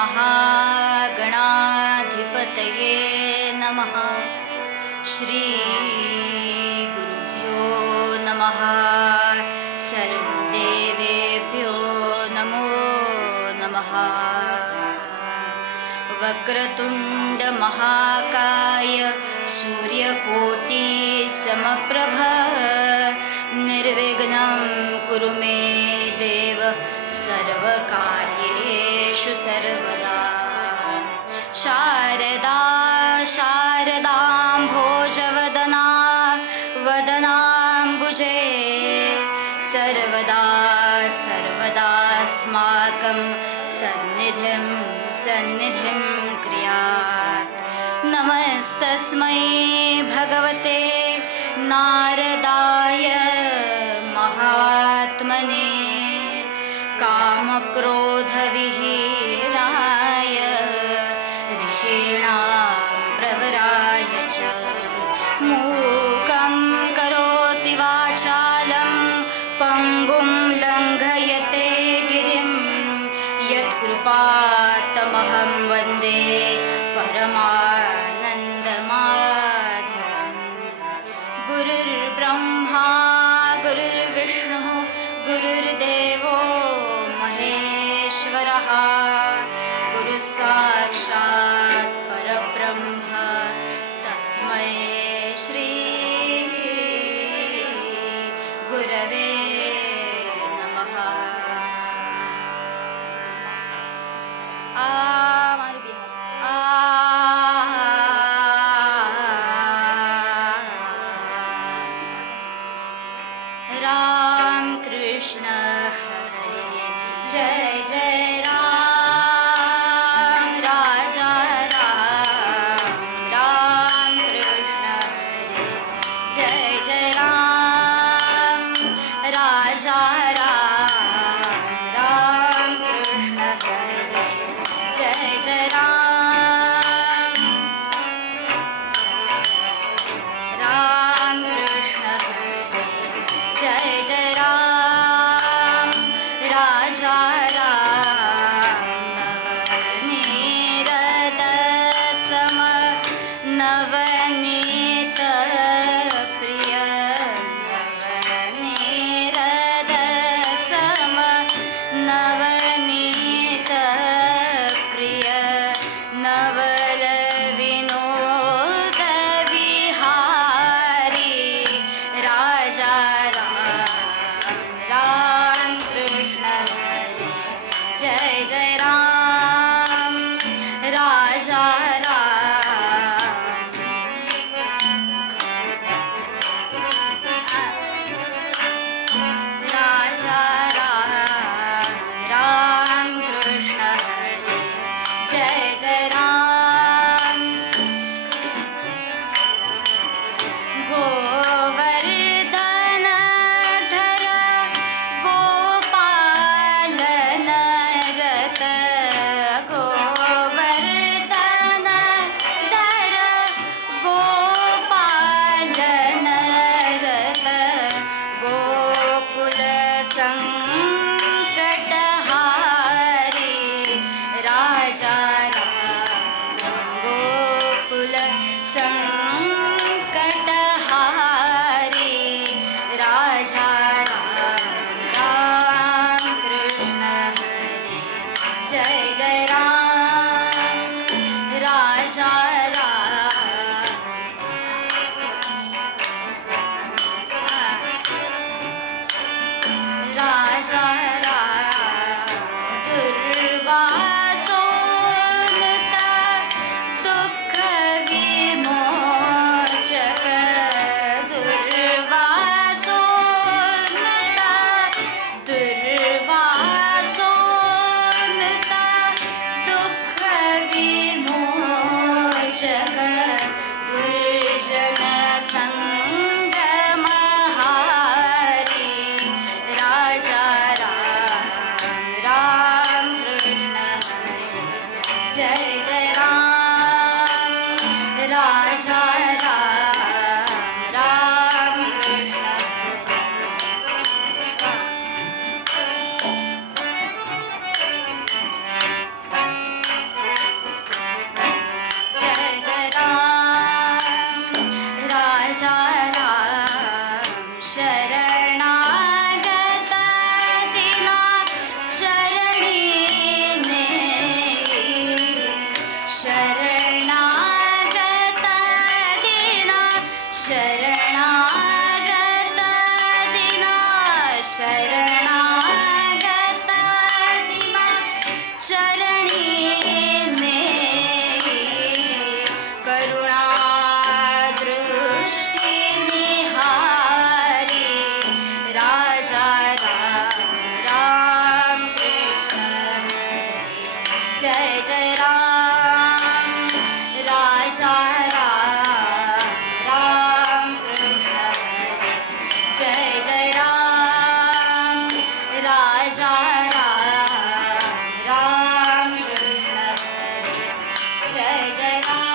महागणाधिपतये नमः। श्री गुरुभ्यो नमः। सर्वदेवेभ्यो नमो नमः। वक्रतुंड महाकाय सूर्यकोटि समप्रभ निर्विघ्नं कुरु मे देव सर्वकार्येषु सर्वदा। शारदा शारदाम्भोजवदना वदनाम्बुजे सर्वदा सर्वदास्माकं सन्निधिं सन्निधिं क्रियात्। नमस्तस्मै भगवते नारदाय महात्मने कामक्रोधविहीनाय ऋषीणां प्रवराय च। मूकं करोति वाचालं पङ्गुं लङ्घयते गिरिं यत्कृपातमहं वन्दे परमानन्दमाधवम्। गुरुर्ब्रह्मा गुरुर्विष्णुः गुरुर्देवो महेश्वरः। गुरुसाक्षात् परब्रह्म तस्मै श्री गुरवे नमः। राम कृष्ण हरे जय जय राम राजा राम। राम कृष्ण हरे जय जय राम शरणागत दिना शरणागत दिना चरणी नेई करुणा दृष्टी निहारी राजा राम राम कृष्ण हरी जय जय राम राजा राम राम कृष्ण हरी जय जय राम राजा राम राम कृष्ण हरी जय जय राम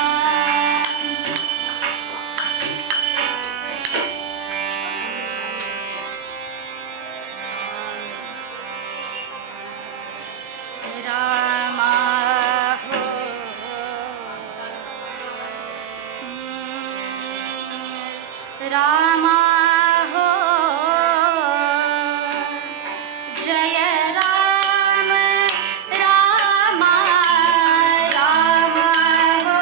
रामा हो रामा हो जय राम रामा रामा हो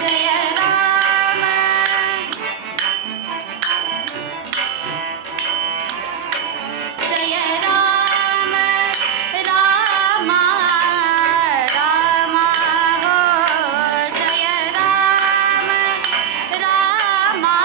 जय राम जय राम रामा रामा हो जय राम रामा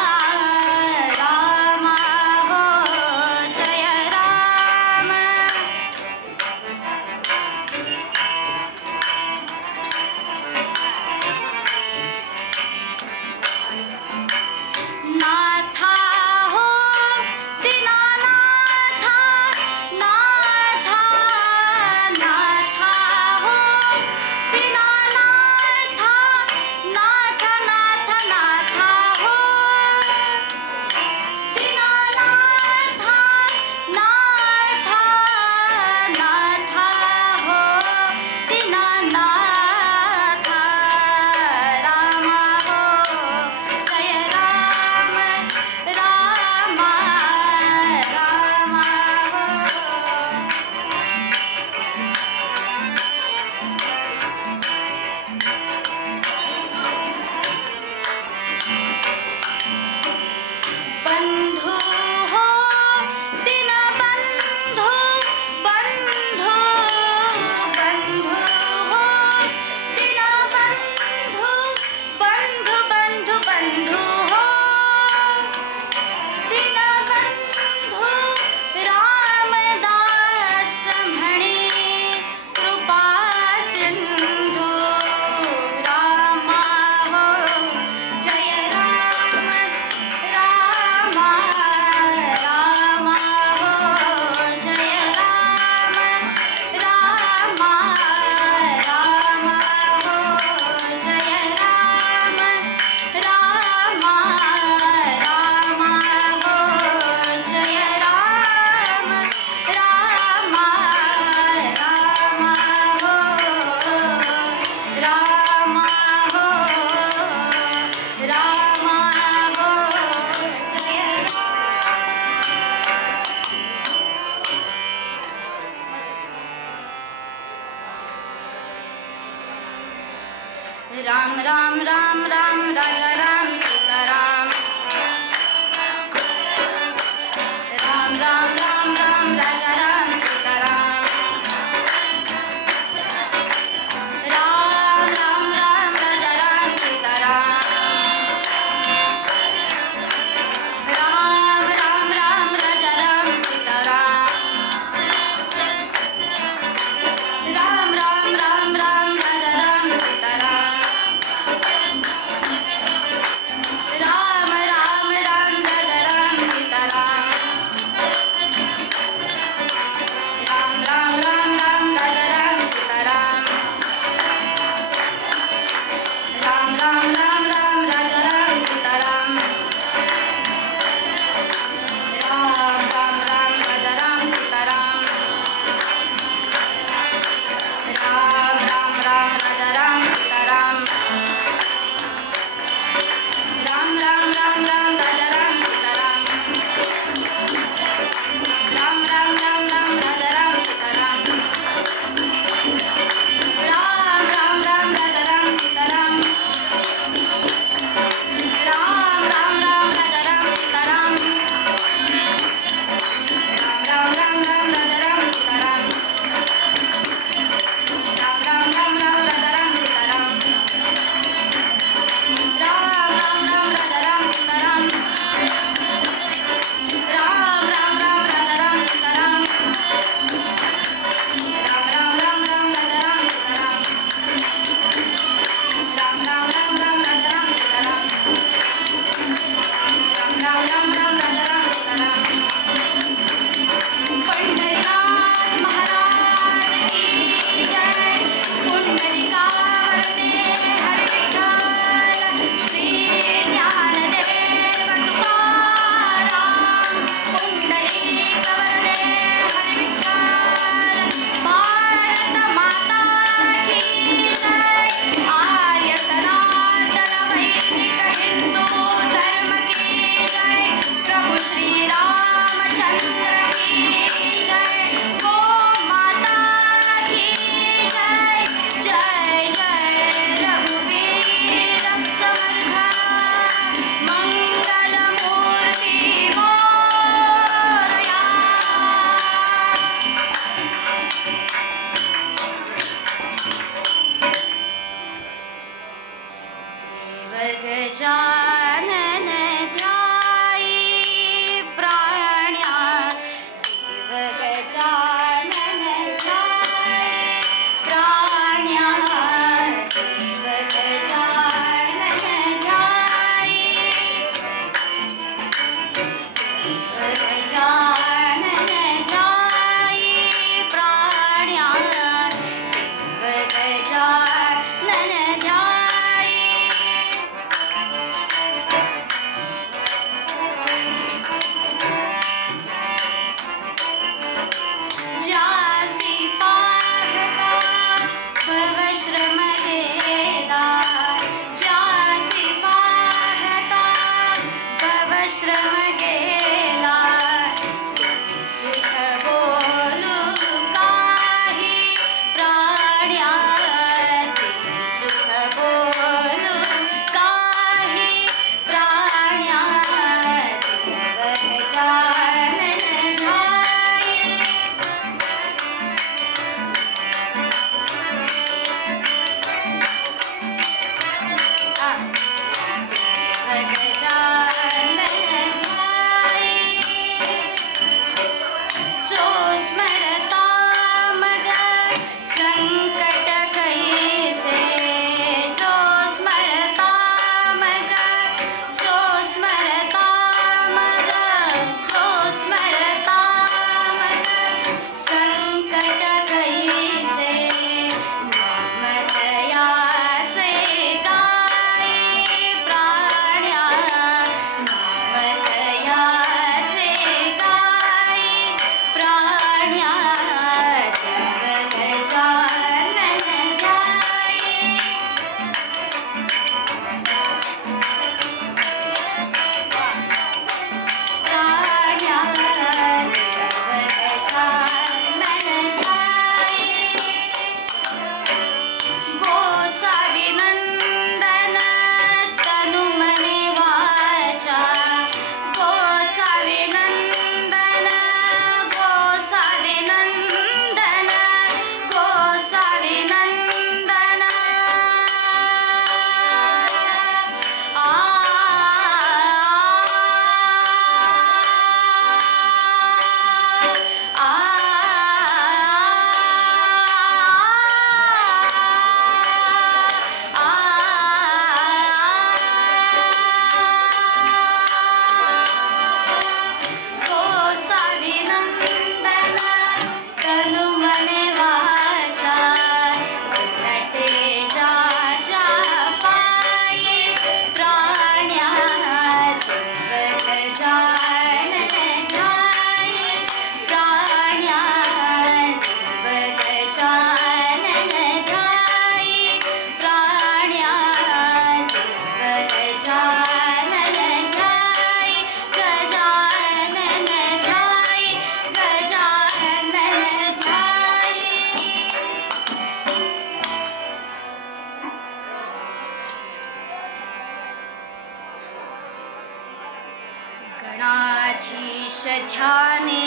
गणाधीश ध्याने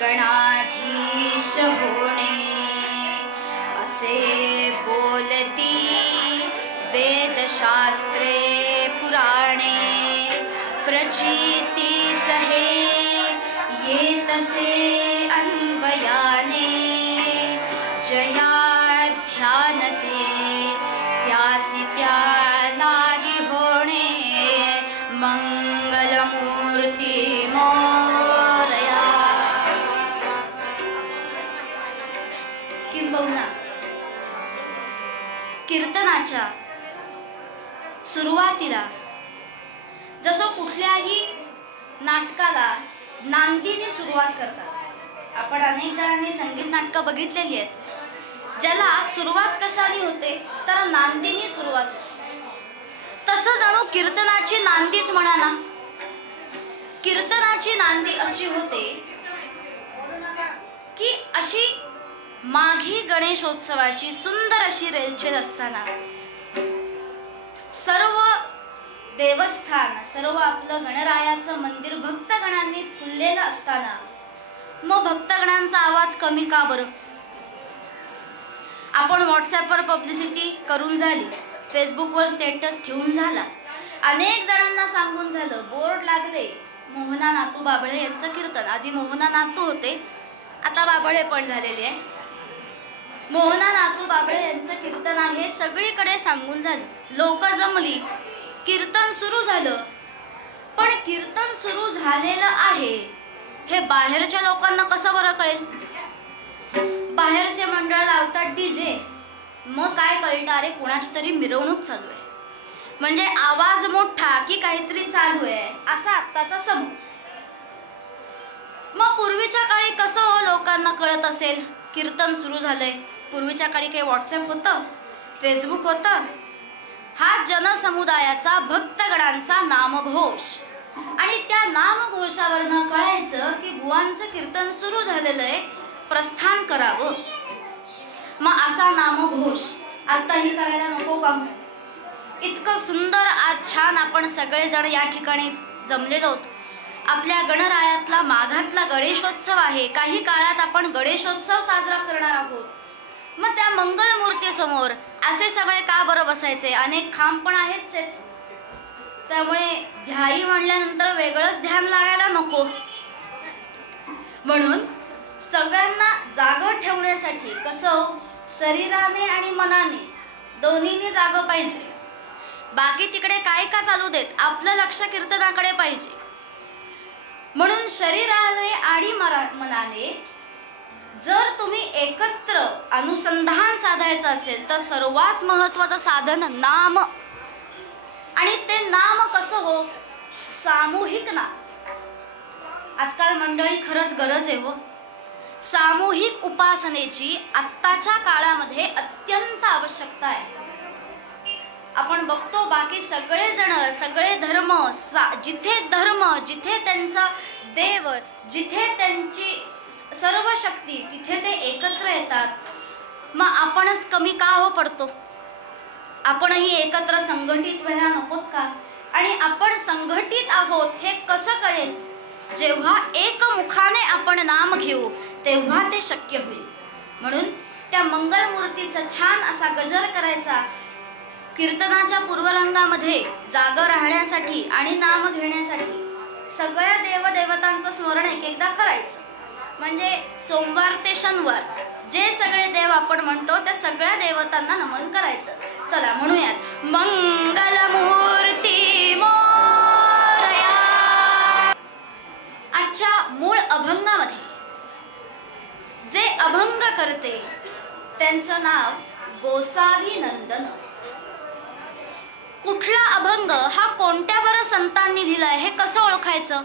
गणाधीश होणे असे बोलती वेदशास्त्रे पुराणे प्रचिती सहे येतसे अन्वयाने जया ध्यानते त्यासी त्या लागी होणे मंगलमूर्ती मोरया. किंबहुना कीर्तनाच्या सुरुवातीला जसं कुठल्याही नाटकाला नांदीने सुरुवात करतात. आपण अनेक जणांनी संगीत नाटकं बघितलेली आहेत ज्याला सुरुवात कशाने होते तर नांदीने सुरुवात होते. तसं जणू कीर्तनाची नांदीच म्हणा ना. कीर्तनाची नांदी अशी होते की अशी माघी गणेशोत्सवाची सुंदर अशी रेलचेल असताना सर्व देवस्थान सर्व आपलं गणरायाचं मंदिर भक्तगणांनी फुललेलं असताना मग भक्तगणांचा आवाज कमी का बरं. आपण व्हॉट्सॲपवर पब्लिसिटी करून झाली, फेसबुकवर स्टेटस ठेवून झाला, अनेक जणांना सांगून झालं, बोर्ड लागले मोहना नातू बाबळे यांचं कीर्तन. आधी मोहना नातू होते, आता बाबळे पण झालेले आहे. मोहना नातू बाबळे यांचं कीर्तन आहे सगळीकडे सांगून झालं, लोक जमली, कीर्तन सुरू झालं. पण कीर्तन सुरू झालेलं आहे हे बाहेरच्या लोकांना कसं बरं कळेल. बाहेरचे मंडळ लावतात डीजे, मग काय कळतं अरे कोणाची तरी मिरवणूक चालू आहे, म्हणजे आवाज मोठा की काहीतरी चालू आहे असा आत्ताचा समज. मग पूर्वीच्या काळी कसं हो लोकांना कळत असेल कीर्तन सुरू झालंय. पूर्वीच्या काळी काही व्हॉट्सॲप होतं, फेसबुक होतं. हा जनसमुदायाचा भक्तगणांचा नामघोष आणि त्या नामघोषावरनं कळायचं की बुवांचं कीर्तन सुरू झालेलं आहे, प्रस्थान करावं. मग असा नामघोष आत्ताही करायला नको का. इतकं सुंदर आज छान आपण सगळेजण या ठिकाणी जमलेलो आहोत. आपल्या गणरायातला माघातला गणेशोत्सव आहे. काही काळात आपण गणेशोत्सव साजरा करणार आहोत. मग त्या मंगलमूर्तीसमोर असे सगळे का बरं बसायचे. अनेक खांब पण आहेच आहेत, त्यामुळे ध्याई म्हणल्यानंतर वेगळंच ध्यान लागायला नको. म्हणून सगळ्यांना जागं ठेवण्यासाठी कसं शरीराने आणि मनाने दोन्हीने जागं पाहिजे. बाकी तिकडे काय का चालू देत, आपलं लक्ष कीर्तनाकडे पाहिजे. म्हणून शरीराने आणि मनाने जर तुम्ही एकत्र अनुसंधान साधायचं असेल तर सर्वात महत्त्वाचं साधन नाम. आणि ते नाम कसं हो, सामूहिक नाम. आजकाल मंडळी खरंच गरज आहे हो. सामूहिक उपासनेची आत्ताच्या काळामध्ये अत्यंत आवश्यकता आहे. आपण बघतो बाकी सगळेजण सगळे धर्म जिथे त्यांचा देव, जिथे त्यांची सर्व शक्ती तिथे ते एकत्र येतात. मग आपणच कमी का हो पडतो. आपणही एकत्र संघटित व्हायला नकोत का. आणि आपण संघटित आहोत हे कसं कळेल, जेव्हा एकमुखाने आपण नाम घेऊ तेव्हा ते शक्य होईल. म्हणून त्या मंगलमूर्तीचा छान असा गजर करायचा. कीर्तनाच्या पूर्वरंगामध्ये जागं राहण्यासाठी आणि नाम घेण्यासाठी सगळ्या देवदेवतांचं स्मरण एक एकदा करायचं. म्हणजे सोमवार ते शनिवार जे सगळे देव आपण म्हणतो त्या सगळ्या देवतांना नमन करायचं. चला म्हणूयात मंगलमूर्ती मोरया. आजच्या मूळ अभंगामध्ये जे अभंग करते त्यांचं नाव गोसावी नंदन. कुठला अभंग हा कोणत्या बरं संतांनी लिहिलाय हे कसं ओळखायचं.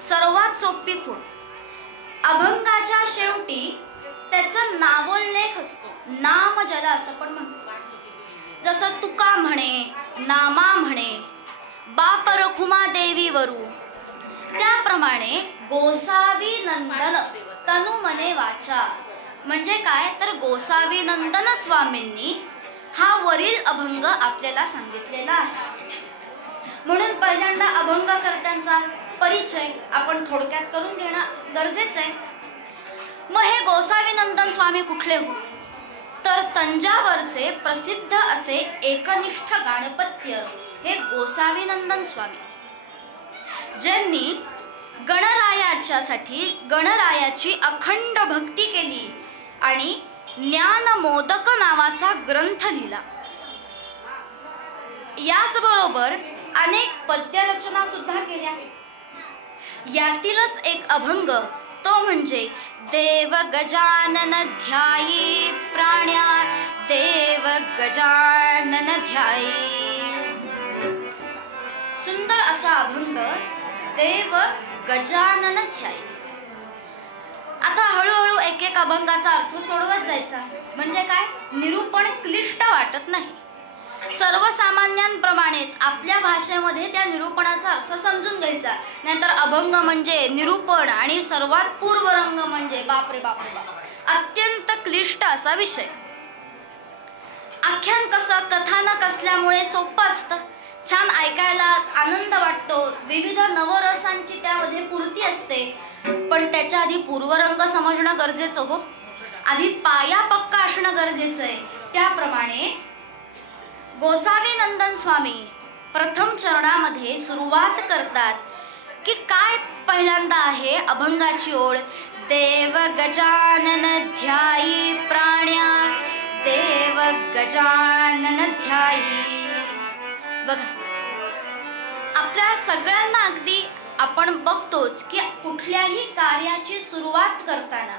सर्वात सोपी खूण, अभंगाच्या शेवटी त्याचं नावोल्लेख असतो. नाम ज्याला असं पण म्हणतो. जसं तुका म्हणे, नामा म्हणे, बाप रखुमा देवी वरू, त्याप्रमाणे गोसावी नंदन तनु मने वाचा. म्हणजे काय तर गोसावी नंदन स्वामींनी हा वरील अभंग आपल्याला सांगितलेला आहे. म्हणून पहिल्यांदा अभंगकर्त्यांचा परिचय आपण थोडक्यात करून घेणं गरजेचं आहे. मग हे गोसावीनंदन स्वामी कुठले हो? तर तंजावरचे प्रसिद्ध असे एकनिष्ठ गाणपत्य हे गोसावीनंदन स्वामी, ज्यांनी गणरायाच्यासाठी गणरायाची अखंड भक्ती केली आणि ज्ञानमोदक नावाचा ग्रंथ लिहिला. याचबरोबर अनेक पद्यरचना सुद्धा केल्या. यातीलच एक अभंग तो म्हणजे देव गजानन ध्यायी प्राण्या देव गजानन ध्यायी. सुंदर असा अभंग देव गजानन ध्यायी. आता हळूहळू एक एक अभंगाचा अर्थ सोडवत जायचा. म्हणजे काय, निरूपण क्लिष्ट वाटत नाही. सर्वसामान्यांप्रमाणेच आपल्या भाषेमध्ये त्या निरूपणाचा अर्थ समजून घ्यायचा. नाहीतर अभंग म्हणजे निरूपण आणि सर्वात पूर्वरंग म्हणजे बापरे बापरे बाप, अत्यंत क्लिष्ट असा विषय. आख्यान कसं कथानक असल्यामुळे सोपं असतं, छान ऐकायला आनंद वाटतो, विविध नवरसांची त्यामध्ये पूर्ती असते. पण त्याच्या आधी पूर्वरंग समजणं गरजेचं हो, आधी पाया पक्का असणं गरजेचं आहे. त्याप्रमाणे गोसावीनंदन स्वामी प्रथम चरणामध्ये सुरुवात करतात की काय पहिल्यांदा आहे अभंगाची ओळ, देव गजानन ध्यायी प्राण्या देव गजानन ध्यायी. बघा, आपल्या सगळ्यांना अगदी आपण बघतोच की कुठल्याही कार्याची सुरुवात करताना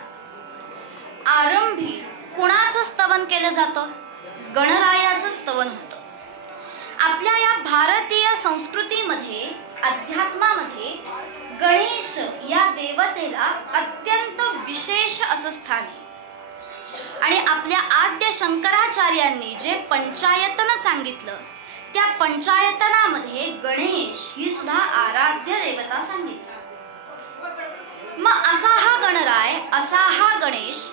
आरंभी कुणाचं स्तवन केलं जातं? गणरायाचं स्तवन होतं. आपल्या या भारतीय संस्कृतीमध्ये अध्यात्मामध्ये गणेश या देवतेला अत्यंत विशेष असं स्थान आहे. आणि आपल्या आद्य शंकराचार्यांनी जे पंचायतन सांगितलं त्या पंचायतनामध्ये गणेश ही सुद्धा आराध्य देवता सांगितली. मग असा हा गणराय, असा हा गणेश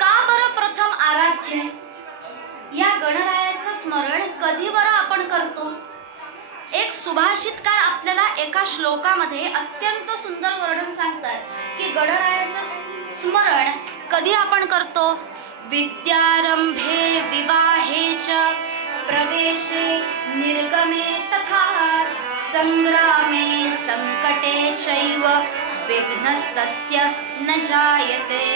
का बरं प्रथम आराध्य? या गणरायाचं स्मरण कधी बरं आपण करतो? एक सुभाषितकार आपल्याला एका श्लोकामध्ये अत्यंत सुंदर वर्णन सांगतात की गणरायाचं स्मरण कधी आपण करतो? विद्यारंभे विवाहे च प्रवेशे निर्गमे तथा संग्रामे संकटे चैव विघ्नस्तस्य न जायते.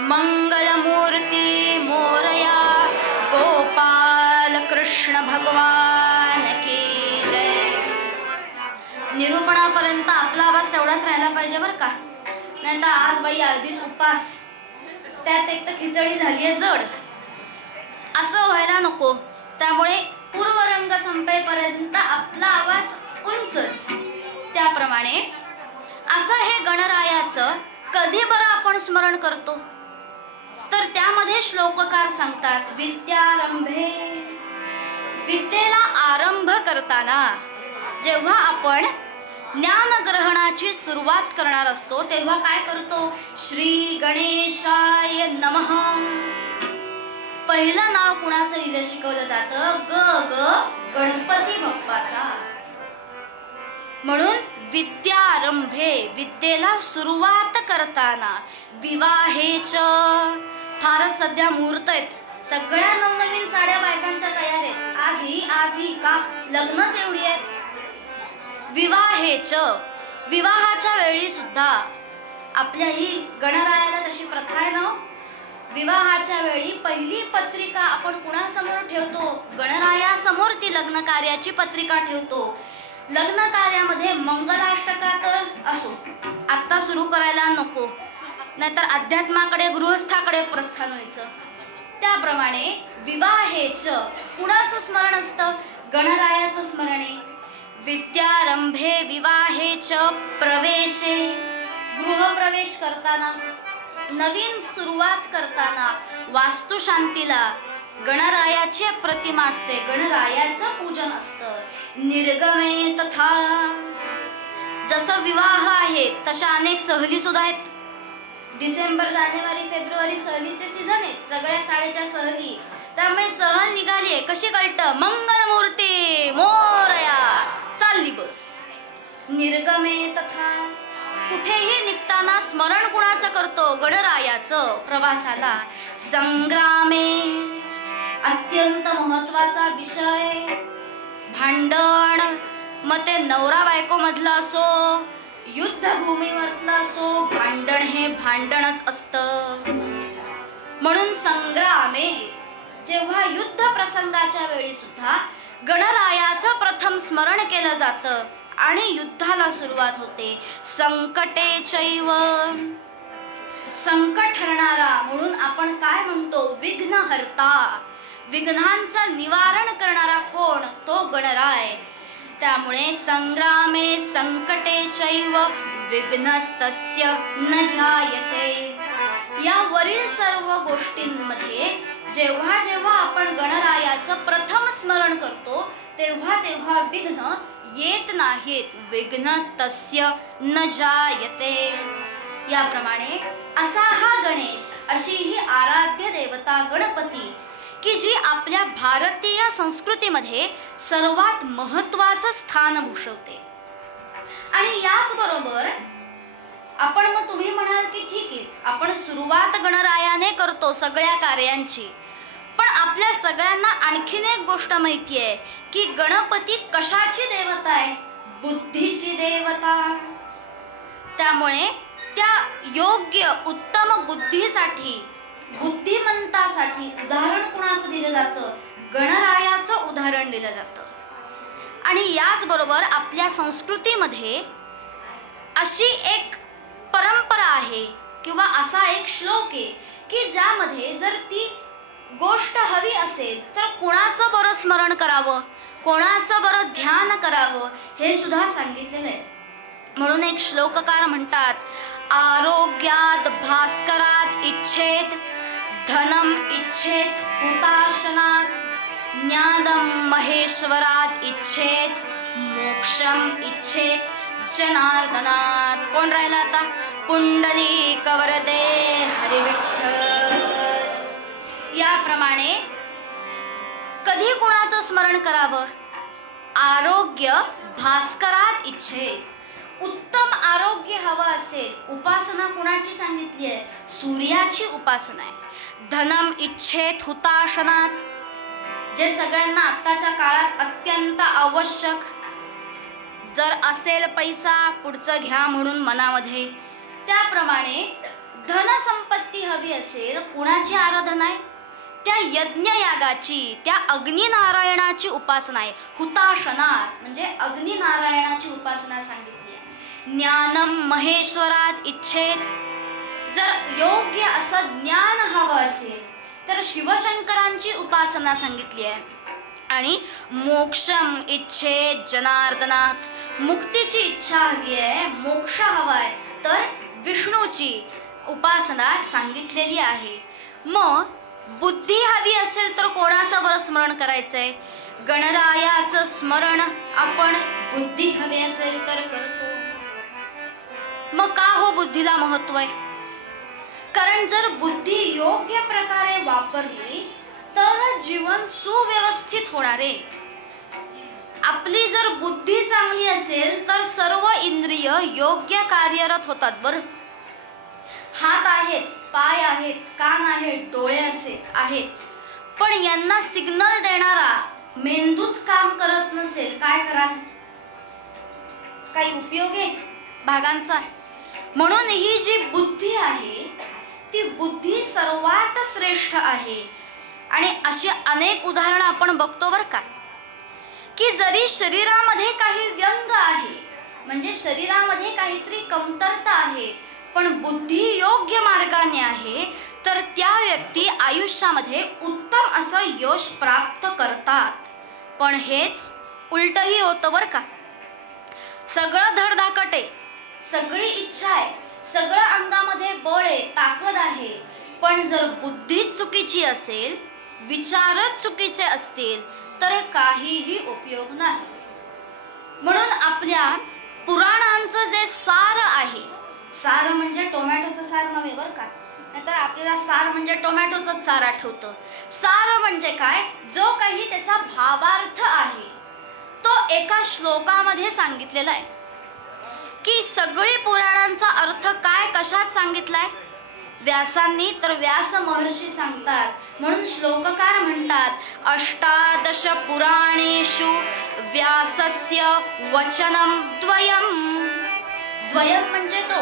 मंगलमूर्ती मोरया गोपाल कृष्ण भगवान की जय. निरूपणापर्यंत आपला आवाज तेवढाच राहायला पाहिजे बरं का, नाही तर आज बाई आधीच उपास, त्यात एक तर खिचडी झालीये जड, असं व्हायला नको. त्यामुळे पूर्वरंग संपेपर्यंत आपला आवाज उंचच. त्याप्रमाणे असं हे गणरायाचं कधी बरं आपण स्मरण करतो? तर त्यामध्ये श्लोककार सांगतात विद्यारंभे, विद्येला आरंभ करताना जेव्हा आपण ज्ञानग्रहणाची सुरुवात करणार असतो तेव्हा काय करतो? श्री गणेशाय नमः. पहिलं नाव कुणाचं लिहिलं शिकवलं जातं? गणपती बाप्पाचा. म्हणून विद्यारंभे, विद्येला सुरुवात करताना. विवाहेच, फारच सध्या मुहूर्त आहेत, सगळ्या नवनवीन साड्या बायकांच्या तयार आहेत. आजही का लग्नच एवढी आहेत. विवाहेच, विवाहाच्या वेळी सुद्धा आपल्या ही गणरायाला तशी प्रथा आहे ना, विवाहाच्या वेळी पहिली पत्रिका आपण कुणासमोर ठेवतो? गणरायासमोर ती लग्न कार्याची पत्रिका ठेवतो. लग्न कार्यामध्ये मंगलाष्टका तर असो, आत्ता सुरू करायला नको, नाहीतर अध्यात्माकडे गृहस्थाकडे प्रस्थान व्हायचं. त्याप्रमाणे विवाहेच कुणाचं स्मरण असतं? गणरायाचं स्मरण आहे. विद्यारंभे विवाहेच प्रवेशे, गृहप्रवेश करताना, नवीन सुरुवात करताना वास्तुशांतीला गणरायाची प्रतिमा असते, गणरायाचं पूजन असतं. निर्गमे तथा, जसं विवाह आहे तशा अनेक सहली सुद्धा आहेत. डिसेंबर जानेवारी फेब्रुवारी सहलीचे सीझन आहेत, सगळ्या शाळेच्या सहली. त्यामुळे सहल निघाली कशी कळतं? मंगलमूर्ती मोरया, चालली बस. निर्गमे तथा. कुठेही निघताना स्मरण कुणाचं करतो? गणरायाचं. प्रवासाला संग्रामे अत्यंत महत्वाचा विषय. भांडण, मग ते नवरा बायको मधलं असो, युद्धभूमीवरलं असो, भांडण हे भांडणच असतं. म्हणून संग्रामे, जेव्हा युद्ध प्रसंगाच्या वेळी सुद्धा गणरायाचं प्रथम स्मरण केलं जातं आणि युद्धाला सुरुवात होते. संकटे चैव, संकट हरणारा म्हणून आपण काय म्हणतो? विघ्नहर्ता. विघ्नांचं निवारण करणारा कोण? तो गणराय. त्यामुळे संग्रामे संकटे चैव विघ्नस्तस्य न जायते. या वरील सर्व गोष्टींमध्ये जेव्हा जेव्हा आपण गणरायाचं प्रथम स्मरण करतो तेव्हा तेव्हा विघ्न येत नाहीत. विघ्न तस्य न जायते. याप्रमाणे असा हा गणेश, अशी ही आराध्य देवता गणपती की जी आपल्या भारतीय संस्कृतीमध्ये सर्वात महत्त्वाचं स्थान भूषवते. आणि याचबरोबर आपण, मग तुम्ही म्हणाल की ठीक आहे, आपण सुरुवात गणरायाने करतो सगळ्या कार्यांची, पण आपल्या सगळ्यांना आणखीन एक गोष्ट माहिती आहे की गणपती कशाची देवता आहे? बुद्धीची देवता. त्यामुळे त्या योग्य उत्तम बुद्धीसाठी, बुद्धिमंतासाठी उदाहरण कुणाचं दिलं जातं? गणरायाचं उदाहरण दिलं जातं. आणि याचबरोबर आपल्या संस्कृतीमध्ये अशी एक परंपरा आहे किंवा असा एक श्लोक आहे की ज्यामध्ये जर ती गोष्ट हवी असेल तर कुणाचं बरं स्मरण करावं, कोणाचं बरं ध्यान करावं हे सुद्धा सांगितलेलं आहे. म्हणून एक श्लोककार म्हणतात, आरोग्यात भास्करात इच्छेत, धनम इच्छेत हुताशनात, ज्ञानम महेश्वरात इच्छेत, मोक्षम इच्छेत जनार्दनात. कोण राहिला आता? पुंडलिक वरदे हरी विठ्ठल. याप्रमाणे कधी कुणाचं स्मरण करावं? आरोग्य भास्करात इच्छेत. उत्तम आरोग्य हवं असेल, उपासना कुणाची सांगितली आहे? सूर्याची उपासना आहे. धनम इच्छेत हुताशनात, जे सगळ्यांना आत्ताच्या काळात अत्यंत आवश्यक. जर असेल पैसा पुढचं घ्या म्हणून मनामध्ये, त्याप्रमाणे धनसंपत्ती हवी असेल, कुणाची आराधना आहे? त्या यज्ञयागाची, त्या अग्निनारायणाची उपासना आहे. हुताशनात म्हणजे अग्निनारायणाची उपासना सांगितली आहे. ज्ञानम महेश्वरात इच्छेत, जर योग्य असं ज्ञान हवं असेल तर शिवशंकरांची उपासना सांगितली आहे. आणि मोक्षम इच्छेत जनार्दनात, मुक्तीची इच्छा हवी आहे, मोक्ष हवा आहे तर विष्णूची उपासना सांगितलेली आहे. मग बुद्धी हवी असेल तर कोणाचं बरं स्मरण करायचंय? गणरायाचं स्मरण आपण बुद्धी हवी असेल तर करतो. मग का हो बुद्धीला महत्व आहे? कारण जर बुद्धी योग्य प्रकारे वापरली तर जीवन सुव्यवस्थित होणार आहे. आपली जर बुद्धी चांगली असेल तर सर्व इंद्रिय योग्य कार्यरत होतात. बरं, हात आहेत, पाय आहेत, कान आहेत, डोळे आहेत, पण यांना सिग्नल देणारा मेंदूच काम करत नसेल, काय कराल? काही उपयोग आहे भागांचा? म्हणून ही जी बुद्धी आहे ती बुद्धी सर्वात श्रेष्ठ आहे. आणि अशी अनेक उदाहरणं आपण बघतो बरं का, की जरी शरीरामध्ये काही व्यंग आहे, म्हणजे शरीरामध्ये काहीतरी कमतरता आहे, पण बुद्धी योग्य मार्गाने आहे तर त्या व्यक्ती आयुष्यामध्ये उत्तम असं यश प्राप्त करतात. पण हेच उलटही होतं बरं का. सगळं धडधाकट आहे, सगळी इच्छा आहे, सगळं अंगामध्ये बळ आहे, ताकद आहे, पण जर बुद्धी चुकीची असेल, विचारच चुकीचे असतील तर काहीही उपयोग नाही. म्हणून आपल्या पुराणांचं जे सार आहे, सार म्हणजे टोमॅटोचं सार नव्हे बरं का, नाहीतर आपल्याला सार म्हणजे टोमॅटोचंच सार आठवतं. सार म्हणजे काय? जो काही त्याचा भावार्थ आहे तो एका श्लोकामध्ये सांगितलेला आहे. की सगळी पुराणांचा अर्थ काय कशात सांगितलाय? व्यासांनी तर व्यास महर्षी सांगतात. म्हणून श्लोककार म्हणतात, अष्टादश पुराणेषु व्यासस्य वचनम द्वयम. द्वयम म्हणजे तो,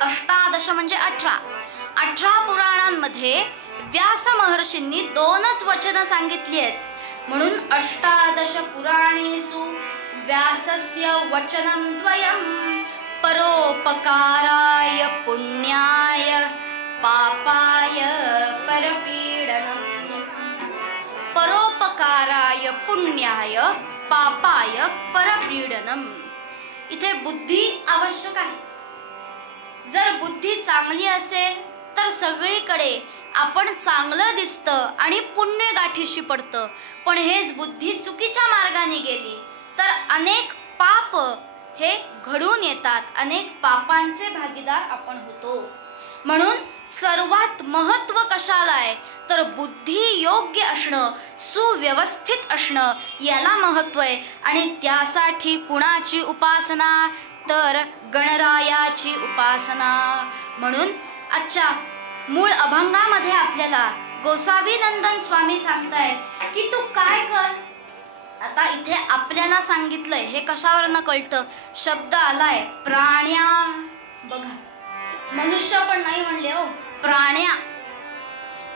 अष्टादश म्हणजे 18 पुराणांमध्ये व्यास महर्षींनी 2च वचनं सांगितली आहेत. म्हणून अष्टादश पुराणेषु व्यासस्य वचनम द्वयम परोपकाराय पुण्याय पापाय परपीडनम. परोपकाराय पुण्याय पापाय परपीडनम. इथे बुद्धी आवश्यक आहे. जर बुद्धी चांगली असेल तर सगळीकडे आपण चांगलं दिसतं आणि पुण्य गाठीशी पडतं. पण हेच बुद्धी चुकीच्या मार्गाने गेली तर अनेक पाप हे घडून येतात, अनेक पापांचे भागीदार आपण होतो. म्हणून सर्वात महत्त्व कशाला आहे तर बुद्धी योग्य असणं, सुव्यवस्थित असणं याला महत्त्व आहे. आणि त्यासाठी कुणाची उपासना तर गणरायाची उपासना. म्हणून आजच्या मूळ अभंगामध्ये आपल्याला गोसावी नंदन स्वामी सांगतायत की तू काय कर. आता इथे आपल्याला सांगितलंय हे कशावरनं कळतं? शब्द आलाय प्राण्या. बघा, मनुष्य पण नाही म्हणले हो, प्राण्या.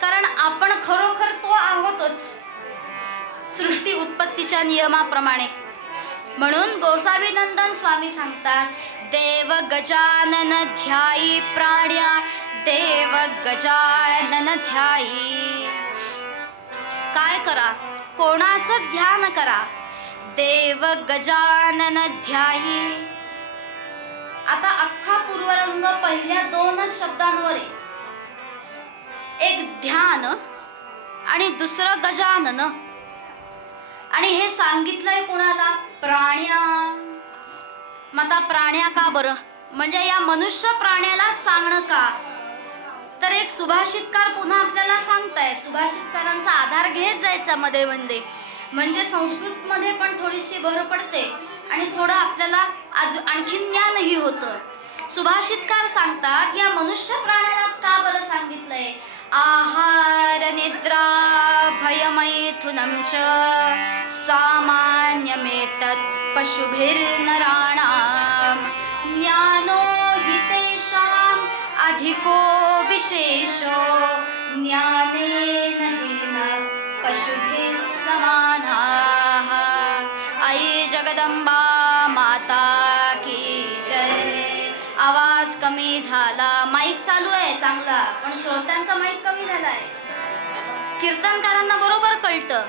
कारण आपण खरोखर तो आहोतच सृष्टी उत्पत्तीच्या नियमाप्रमाणे. म्हणून गोसावी नंदन स्वामी सांगतात, देव गजानन ध्यायी प्राण्या, देव गजानन ध्यायी. काय करा? कोणाचं ध्यान करा? देव गजानन ध्यायी. आता अख्खा पूर्वरंग पहिल्या 2च शब्दांवर आहे. एक ध्यान आणि दुसरं गजानन. आणि हे सांगितलंय कोणाला? प्राण्या. मग आता प्राण्या का बरं? म्हणजे या मनुष्य प्राण्यालाच सांगणं का? तर एक सुभाषितकार पुन्हा आपल्याला सांगताय. सुभाषितकारांचा आधार घेत जायचा मध्ये मध्ये, म्हणजे संस्कृतमध्ये पण थोडीशी भर पडते आणि थोडं आपल्याला आणखीन ज्ञानही होतं. सुभाषितकार सांगतात या मनुष्य प्राण्यालाच का बरं सांगितलंय? आहार निद्रा भयमैथुनं च सामान्यमेतत् पशुभिर्नराणां ज्ञानो हि तेषाम् अधिको विशेषो ज्ञानेन हीन पशुभिः समानाः. आई जगदंबा माता की जय. आवाज कमी झाला. माईक चालू आहे चांगला, पण श्रोत्यांचा माईक कमी झालाय. कीर्तनकारांना बरोबर कळतं.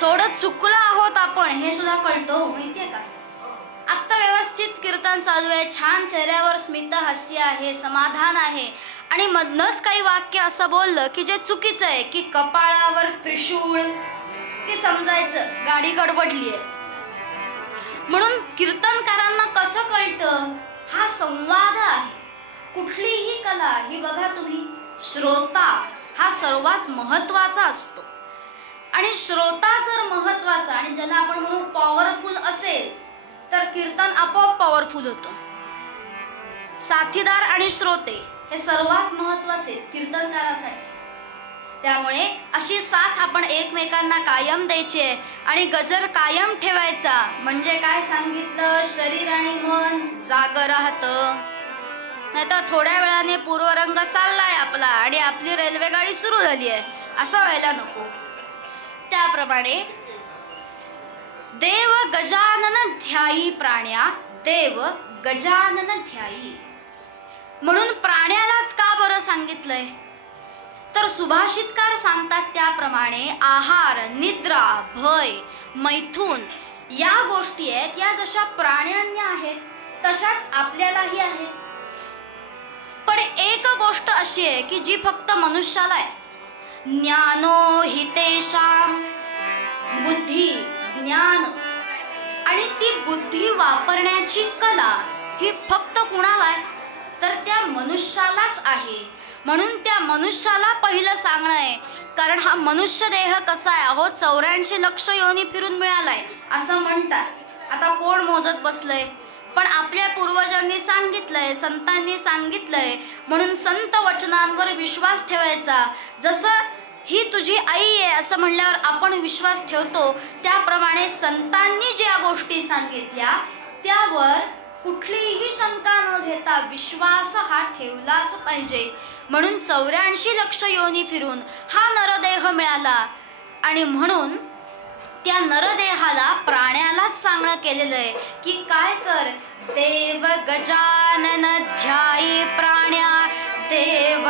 थोडं चुकलं आहोत आपण हे सुद्धा कळतं, माहितीये का? आत्ता व्यवस्थित कीर्तन चालू आहे, छान चेहऱ्यावर स्मित हास्य आहे, समाधान आहे. आणि मधनंच काही वाक्य असं बोललं की जे चुकीचं आहे, की कपाळावर त्रिशूळ, की समजायचं गाडी गडबडली आहे. म्हणून कीर्तनकारांना कसं कळतं? हा संवाद आहे. कुठलीही कला ही बघा तुम्ही, श्रोता हा सर्वात महत्त्वाचा असतो. आणि श्रोता जर महत्त्वाचा आणि ज्याला आपण म्हणू पॉवरफुल असेल तर कीर्तन आपोआप पॉवरफुल होतं. साथीदार आणि श्रोते हे सर्वात महत्त्वाचे कीर्तनकारासाठी. त्यामुळे अशी साथ आपण एकमेकांना कायम द्यायची आहे आणि गजर कायम ठेवायचा. म्हणजे काय सांगितलं? शरीर आणि मन जागं राहतं. नाहीतर थोड्या वेळाने पूर्वरंग चाललाय आपला आणि आपली रेल्वे गाडी सुरू झाली आहे, असं व्हायला नको. त्याप्रमाणे देव गजानन ध्यायी प्राण्या, देव गजानन ध्यायी. म्हणून प्राण्यालाच का बरं सांगितलंय? तर सुभाषितकार सांगतात त्याप्रमाणे आहार, निद्रा, भय, मैथून या गोष्टी आहेत, या जशा प्राण्यांना आहेत तशाच आपल्यालाही आहेत. पण एक गोष्ट अशी आहे की जी फक्त मनुष्याला आहे. ज्ञानो हि तेषां, बुद्धी, ज्ञान आणि ती बुद्धी वापरण्याची कला ही फक्त कुणाला आहे? तर त्या मनुष्यालाच आहे. म्हणून त्या मनुष्याला पहिलं सांगणं आहे. कारण हा मनुष्य देह कसा आहे? अहो 84 लक्ष योनी फिरून मिळालाय असं म्हणतात. आता कोण मोजत बसलंय? पण आपल्या पूर्वजांनी सांगितलंय, संतांनी सांगितलंय म्हणून संत वचनांवर विश्वास ठेवायचा. जसं ही तुझी आई आहे असं म्हणल्यावर आपण विश्वास ठेवतो, त्याप्रमाणे संतांनी ज्या गोष्टी सांगितल्या त्यावर कुठलीही शंका न घेता विश्वास हा ठेवलाच पाहिजे. म्हणून 84 लक्ष योनी फिरून हा नरदेह मिळाला आणि म्हणून त्या नरदेहाला प्राण्यालाच सांगणं केलेलं आहे की काय कर, देव गजानन ध्यायी प्राण्या, देव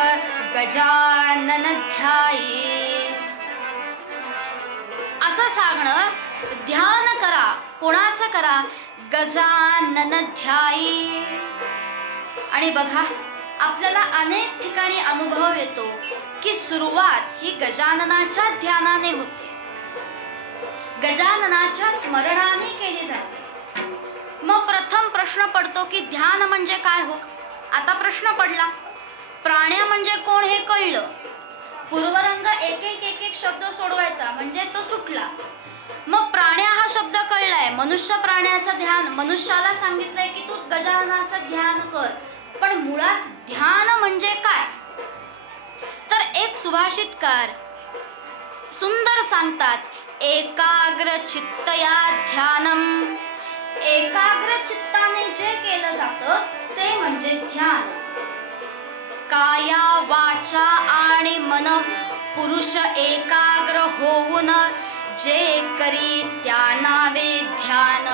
गजानन ध्यायी असं सांगणं. ध्यान करा. कोणाचं करा? गजानन ध्यायी. आणि बघा आपल्याला अनेक ठिकाणी अनुभव येतो की सुरुवात ही गजाननाच्या ध्यानाने होते, गजाननाच्या स्मरणाने केली जाते. मग प्रथम प्रश्न पडतो की ध्यान म्हणजे काय हो? आता प्रश्न पडला, प्राण्या म्हणजे कोण हे कळलं. पूर्वरंग एक एक शब्द सोडवायचा म्हणजे तो सुटला. मग प्राण्या हा शब्द कळलाय, मनुष्य प्राण्याचं ध्यान, मनुष्याला सांगितलंय की तू गजाननाचं ध्यान कर. पण मुळात ध्यान म्हणजे काय? तर एक सुभाषितकार सुंदर सांगतात, एकाग्र चित्तया ध्यानम. एकाग्र चित्ताने जे केलं जातं ते म्हणजे ध्यान. काया वाचा आणि मन पुरुष एकाग्र होऊन जे करी त्या नावे ध्यान.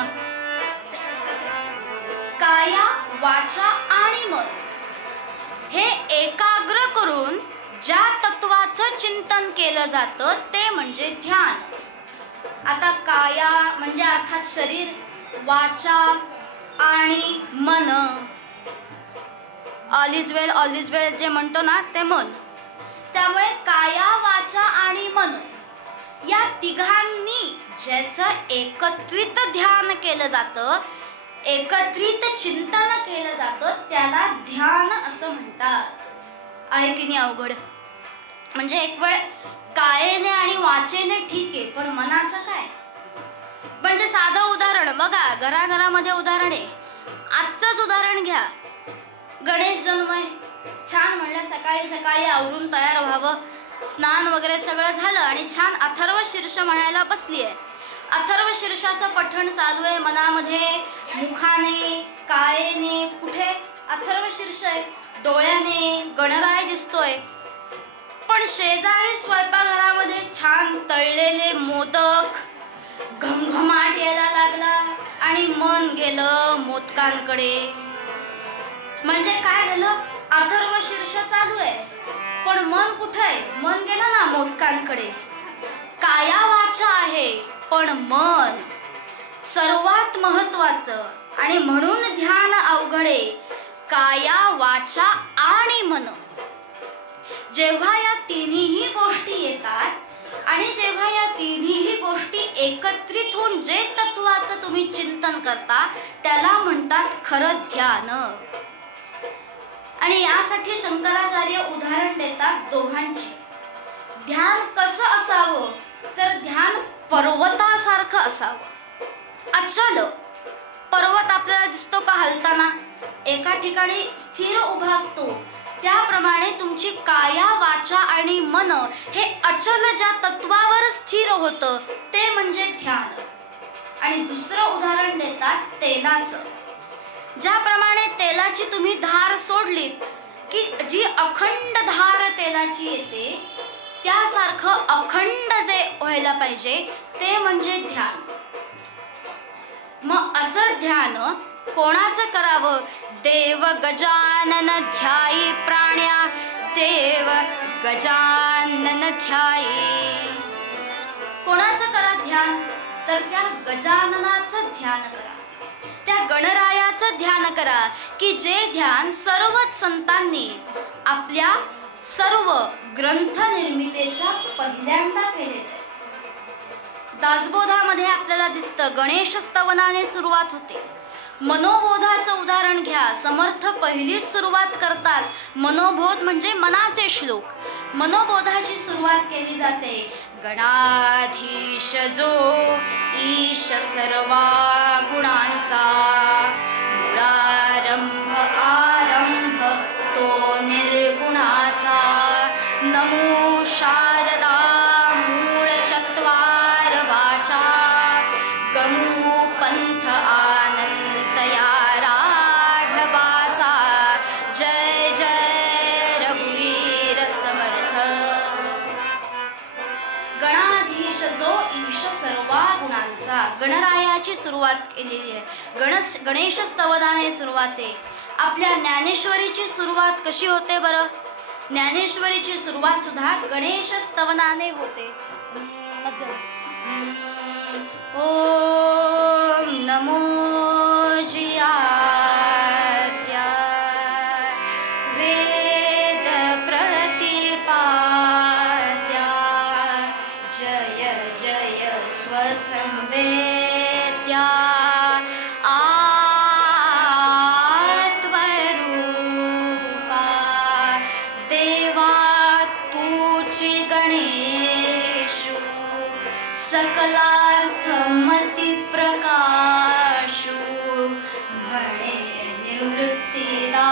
काया वाचा आणि मन हे एकाग्र करून ज्या तत्वाचं चिंतन केलं जातं ते म्हणजे ध्यान. आता काया म्हणजे अर्थात शरीर, वाचा आणि मन, ऑल इज वेल जे म्हणतो ना ते मन. त्यामुळे काया वाचा आणि मन या तिघांनी ज्याचं एकत्रित ध्यान केलं जातं, एकत्रित चिंतन केलं जातं त्याला ध्यान असं म्हणतात. आहे की नाही अवघड? म्हणजे एक वेळ कायेने आणि वाचेने ठीक आहे, पण मनाचं काय? म्हणजे साधं उदाहरण बघा, घराघरामध्ये उदाहरण आहे. आजचंच उदाहरण घ्या. गणेश जन्म आहे, छान म्हणलं सकाळी सकाळी आवरून तयार व्हावं, स्नान वगैरे सगळं झालं आणि छान अथर्व शीर्ष म्हणायला बसली आहे. अथर्व शीर्षाचं पठण चालू आहे मनामध्ये, मुखाने, कायेने, कुठे अथर्व शीर्ष आहे, डोळ्याने गणराय दिसतोय. पण शेजारी स्वयंपाकघरामध्ये छान तळलेले मोदक, घमघमाट यायला लागला आणि मन गेलं मोदकांकडे. म्हणजे काय झालं? अथर्व शीर्ष चालू आहे पण मन कुठे आहे? मन गेलं ना मोदकांकडे. काया वाचा आहे पण मन सर्वात महत्वाचं आणि म्हणून ध्यान अवघडे. काया वाचा आणि मन जेव्हा या तिन्ही गोष्टी येतात आणि जेव्हा या तिन्ही गोष्टी एकत्रित होऊन जे तत्वाचं तुम्ही चिंतन करता त्याला म्हणतात खरं ध्यान. आणि यासाठी शंकराचार्य उदाहरण देतात दोघांची. ध्यान कसं असावं? तर ध्यान पर्वतासारखं असावं. अचल पर्वत आपल्याला दिसतो का हलताना? एका ठिकाणी स्थिर उभा असतो. त्याप्रमाणे तुमची काया वाचा आणि मन हे अचल ज्या तत्वावर स्थिर होतं ते म्हणजे ध्यान. आणि दुसरं उदाहरण देतात तेलाचं. ज्याप्रमाणे तेलाची तुम्ही धार सोडलीत की जी अखंड धार तेलाची येते त्यासारखं अखंड जे व्हायला पाहिजे ते म्हणजे ध्यान. मग असं ध्यान कोणाचं करावं? देव गजानन ध्यायी प्राण्या, देव गजानन ध्यायी. कोणाचं करा ध्यान? तर त्या गजाननाचं ध्यान करा, त्या गणरायाचं ध्यान करा की जे ध्यान सर्वच संतांनी आपल्या सर्व ग्रंथ निर्मितीच्या पहिल्यांदा केलेलं आहे. दासबोधामध्ये आपल्याला दिसतं गणेश स्तवनाने सुरुवात होते. मनोबोधाचं उदाहरण घ्या. समर्थ पहिलीच सुरुवात करतात. मनोबोध म्हणजे मनाचे श्लोक. मनोबोधाची सुरुवात केली जाते. गणाधीश जो ईश सर्वा गुणांचा, गणरायाची सुरुवात केलेली आहे. गणेश स्तवनाने सुरुवात आहे. आपल्या ज्ञानेश्वरीची सुरुवात कशी होते बरं? ज्ञानेश्वरीची सुरुवात सुद्धा गणेश स्तवनाने होते. ओम नमो जियाद्या वेद प्रतिपाद्या जय जय स्वसंवेद्या आत्मरूपा देवा तूची गणेशु सकलार्थमती प्रकाशु म्हणे निवृत्तीदासु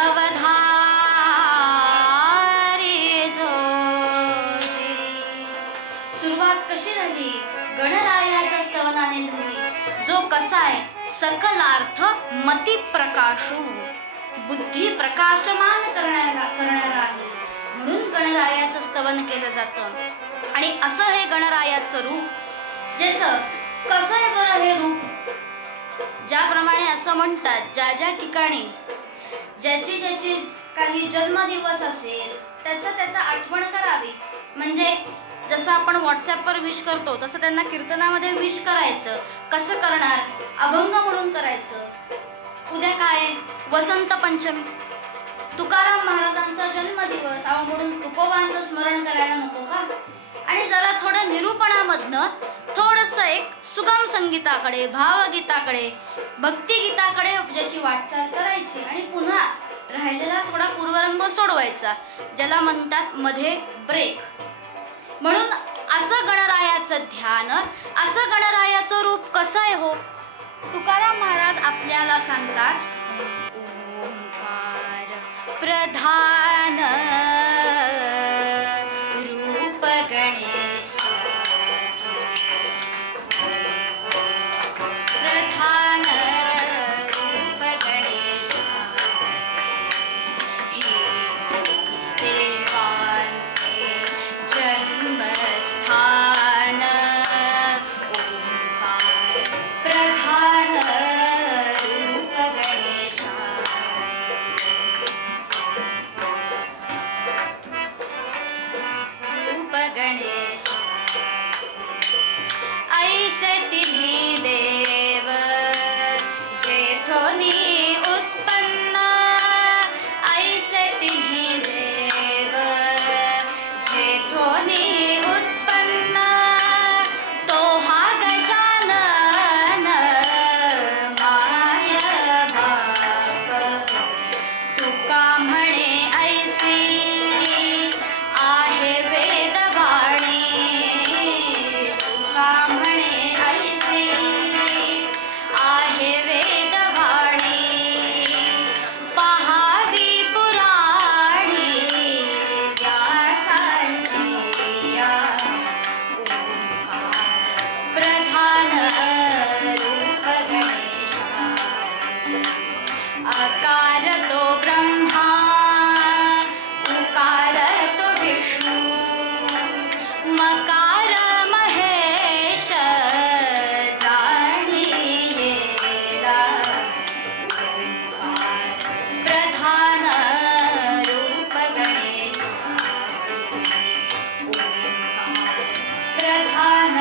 अवधारी जोजी. सुरुवात कशी झाली? गणरायाच्या स्तवनाने झाली. जो कसा आहे? सकलार्थ मती प्रकाशु, बुद्धी प्रकाशमान करणारा आहे. म्हणून गणरायाचं स्तवन केलं जातं. आणि असं हे गणरायाचं रूप, ज्याचं कसं आहे बरं हे रूप? ज्याप्रमाणे असं म्हणतात, ज्या ज्या ठिकाणी ज्याची काही जन्मदिवस असेल त्याचा आठवण करावी. म्हणजे जसं आपण व्हॉट्सॲपवर विश करतो तसं त्यांना कीर्तनामध्ये विश करायचं. कसं करणार? अभंग म्हणून करायचं. उद्या काय? वसंत पंचमी, तुकाराम महाराजांचा जन्मदिवस, म्हणून तुकोबांचं स्मरण करायला नको का? आणि जरा थोडं निरूपणामधनं थोडंसं एक सुगम संगीताकडे, भावगीताकडे, भक्तिगीताकडे ज्याची वाटचाल करायची आणि पुन्हा राहिलेला थोडा पूर्वरंग सोडवायचा, ज्याला म्हणतात मध्ये ब्रेक. म्हणून असं गणरायाचं ध्यान, असं गणरायाचं रूप कसं आहे हो? तुकाराम महाराज आपल्याला सांगतात, ओंकार प्रधान रूप गणेश प्रधान रूप गणेश हे देवांचे जन्मस्थान. ओंकार प्रधान रूप गणेश रूप गणेश ऐसे तिन्ही देव जेथोनी उत्पन्न. ऐसे तिन्ही देव जेथोनी उत्पन्न. तो हा गजानन माय बाप. तुका म्हणे ऐसी आहे वेदवाणी. तुका म्हणे ऐसी आहे वेदवाणी. पहावी पुराणी व्यासांची या. ओंकार प्रधान रूप गणेशाचे. आकार तो ब्रह्मा उकार तो विष्णू मकार महेश जाणीला. ओंकार प्रधान रूप गणेशाचे. ओंकार प्रधान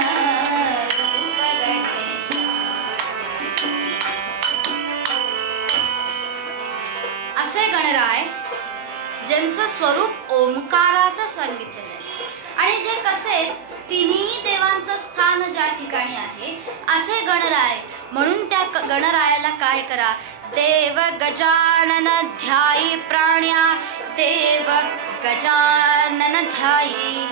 रूप गणेशाचे. असे गणराय ज्यांचं स्वरूप ओंकाराचं सांगितलेलं आहे. आणि जे कसे तिन्ही देवांचं स्थान ज्या ठिकाणी आहे असे गणराय. म्हणून त्या गणरायाला काय करा? देव गजानन ध्यायी प्राण्या. देव गजानन ध्यायी.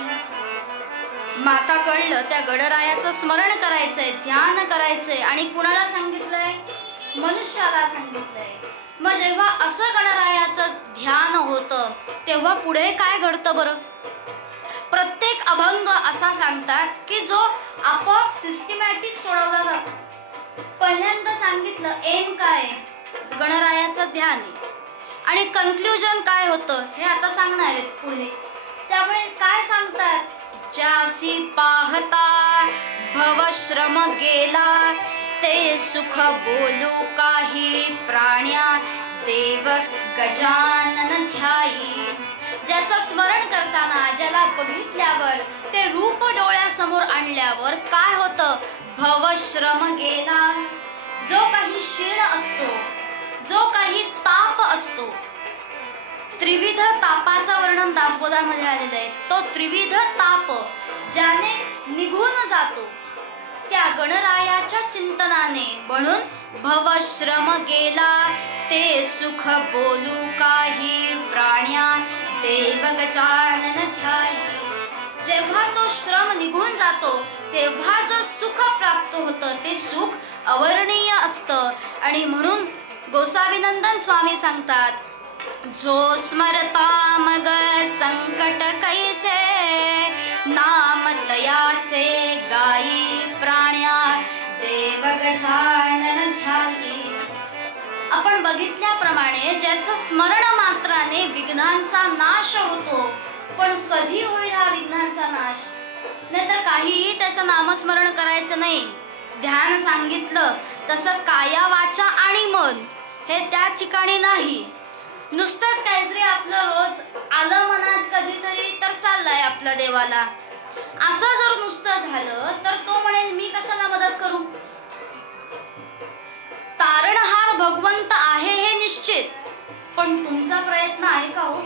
माता कळलं, त्या गणरायाचं स्मरण करायचंय, ध्यान करायचंय. आणि कुणाला सांगितलंय? मनुष्याला सांगितलंय. मग जेव्हा असं गणरायाचं ध्यान होतं तेव्हा पुढे काय घडतं बरं? प्रत्येक अभंग असा सांगतात की जो आपोआप सिस्टमॅटिक सोडवला जातो. पहिल्यांदा सांगितलं एम काय? गणरायाचं ध्यान आहे. आणि कन्क्ल्युजन काय होतं हे आता सांगणार आहेत पुढे. त्यामुळे काय सांगतात? ज्यासी पाहता भवश्रम गेला ते सुख बोलू काही प्राण्या देव गजानन ध्यायी. ज्याचं स्मरण करताना, ज्याला बघितल्यावर, ते रूप डोळ्यासमोर आणल्यावर काय होतं? भवश्रम गेला. जो काही क्षीण असतो, जो काही ताप असतो, त्रिविध तापाचं वर्णन दासबोधामध्ये आलेलं आहे. तो त्रिविध ताप ज्याने निघून जातो त्या गणरायाच्या चिंतनाने. म्हणून भवश्रम गेला ते सुख बोलू काही प्राण्या देव गजानन ध्यायी. जेव्हा तो श्रम निघून जातो तेव्हा जो सुख प्राप्त होतं ते सुख अवर्णीय असतं. आणि म्हणून गोसावीनंदन स्वामी सांगतात, जो स्मरता मग संकट कैसे नाम तयाचे गाई प्राण्या देव गजानन ध्यायी. आपण बघितल्याप्रमाणे ज्याचं स्मरण मात्राने विघ्नांचा नाश होतो. पण कधी होईल हा विघ्नांचा नाश? नाही तर काहीही त्याचं नामस्मरण करायचं नाही. ध्यान सांगितलं तसं काया वाचा आणि मन हे त्या ठिकाणी नाही. नुसतंच काहीतरी आपलं रोज आलं मनात कधीतरी तर चाललंय आपल्या देवाला, असं जर नुसतं झालं तर तो म्हणेल मी कशाला मदत करू. तारणहार भगवंत आहे हे निश्चित, पण तुमचा प्रयत्न आहे का हो?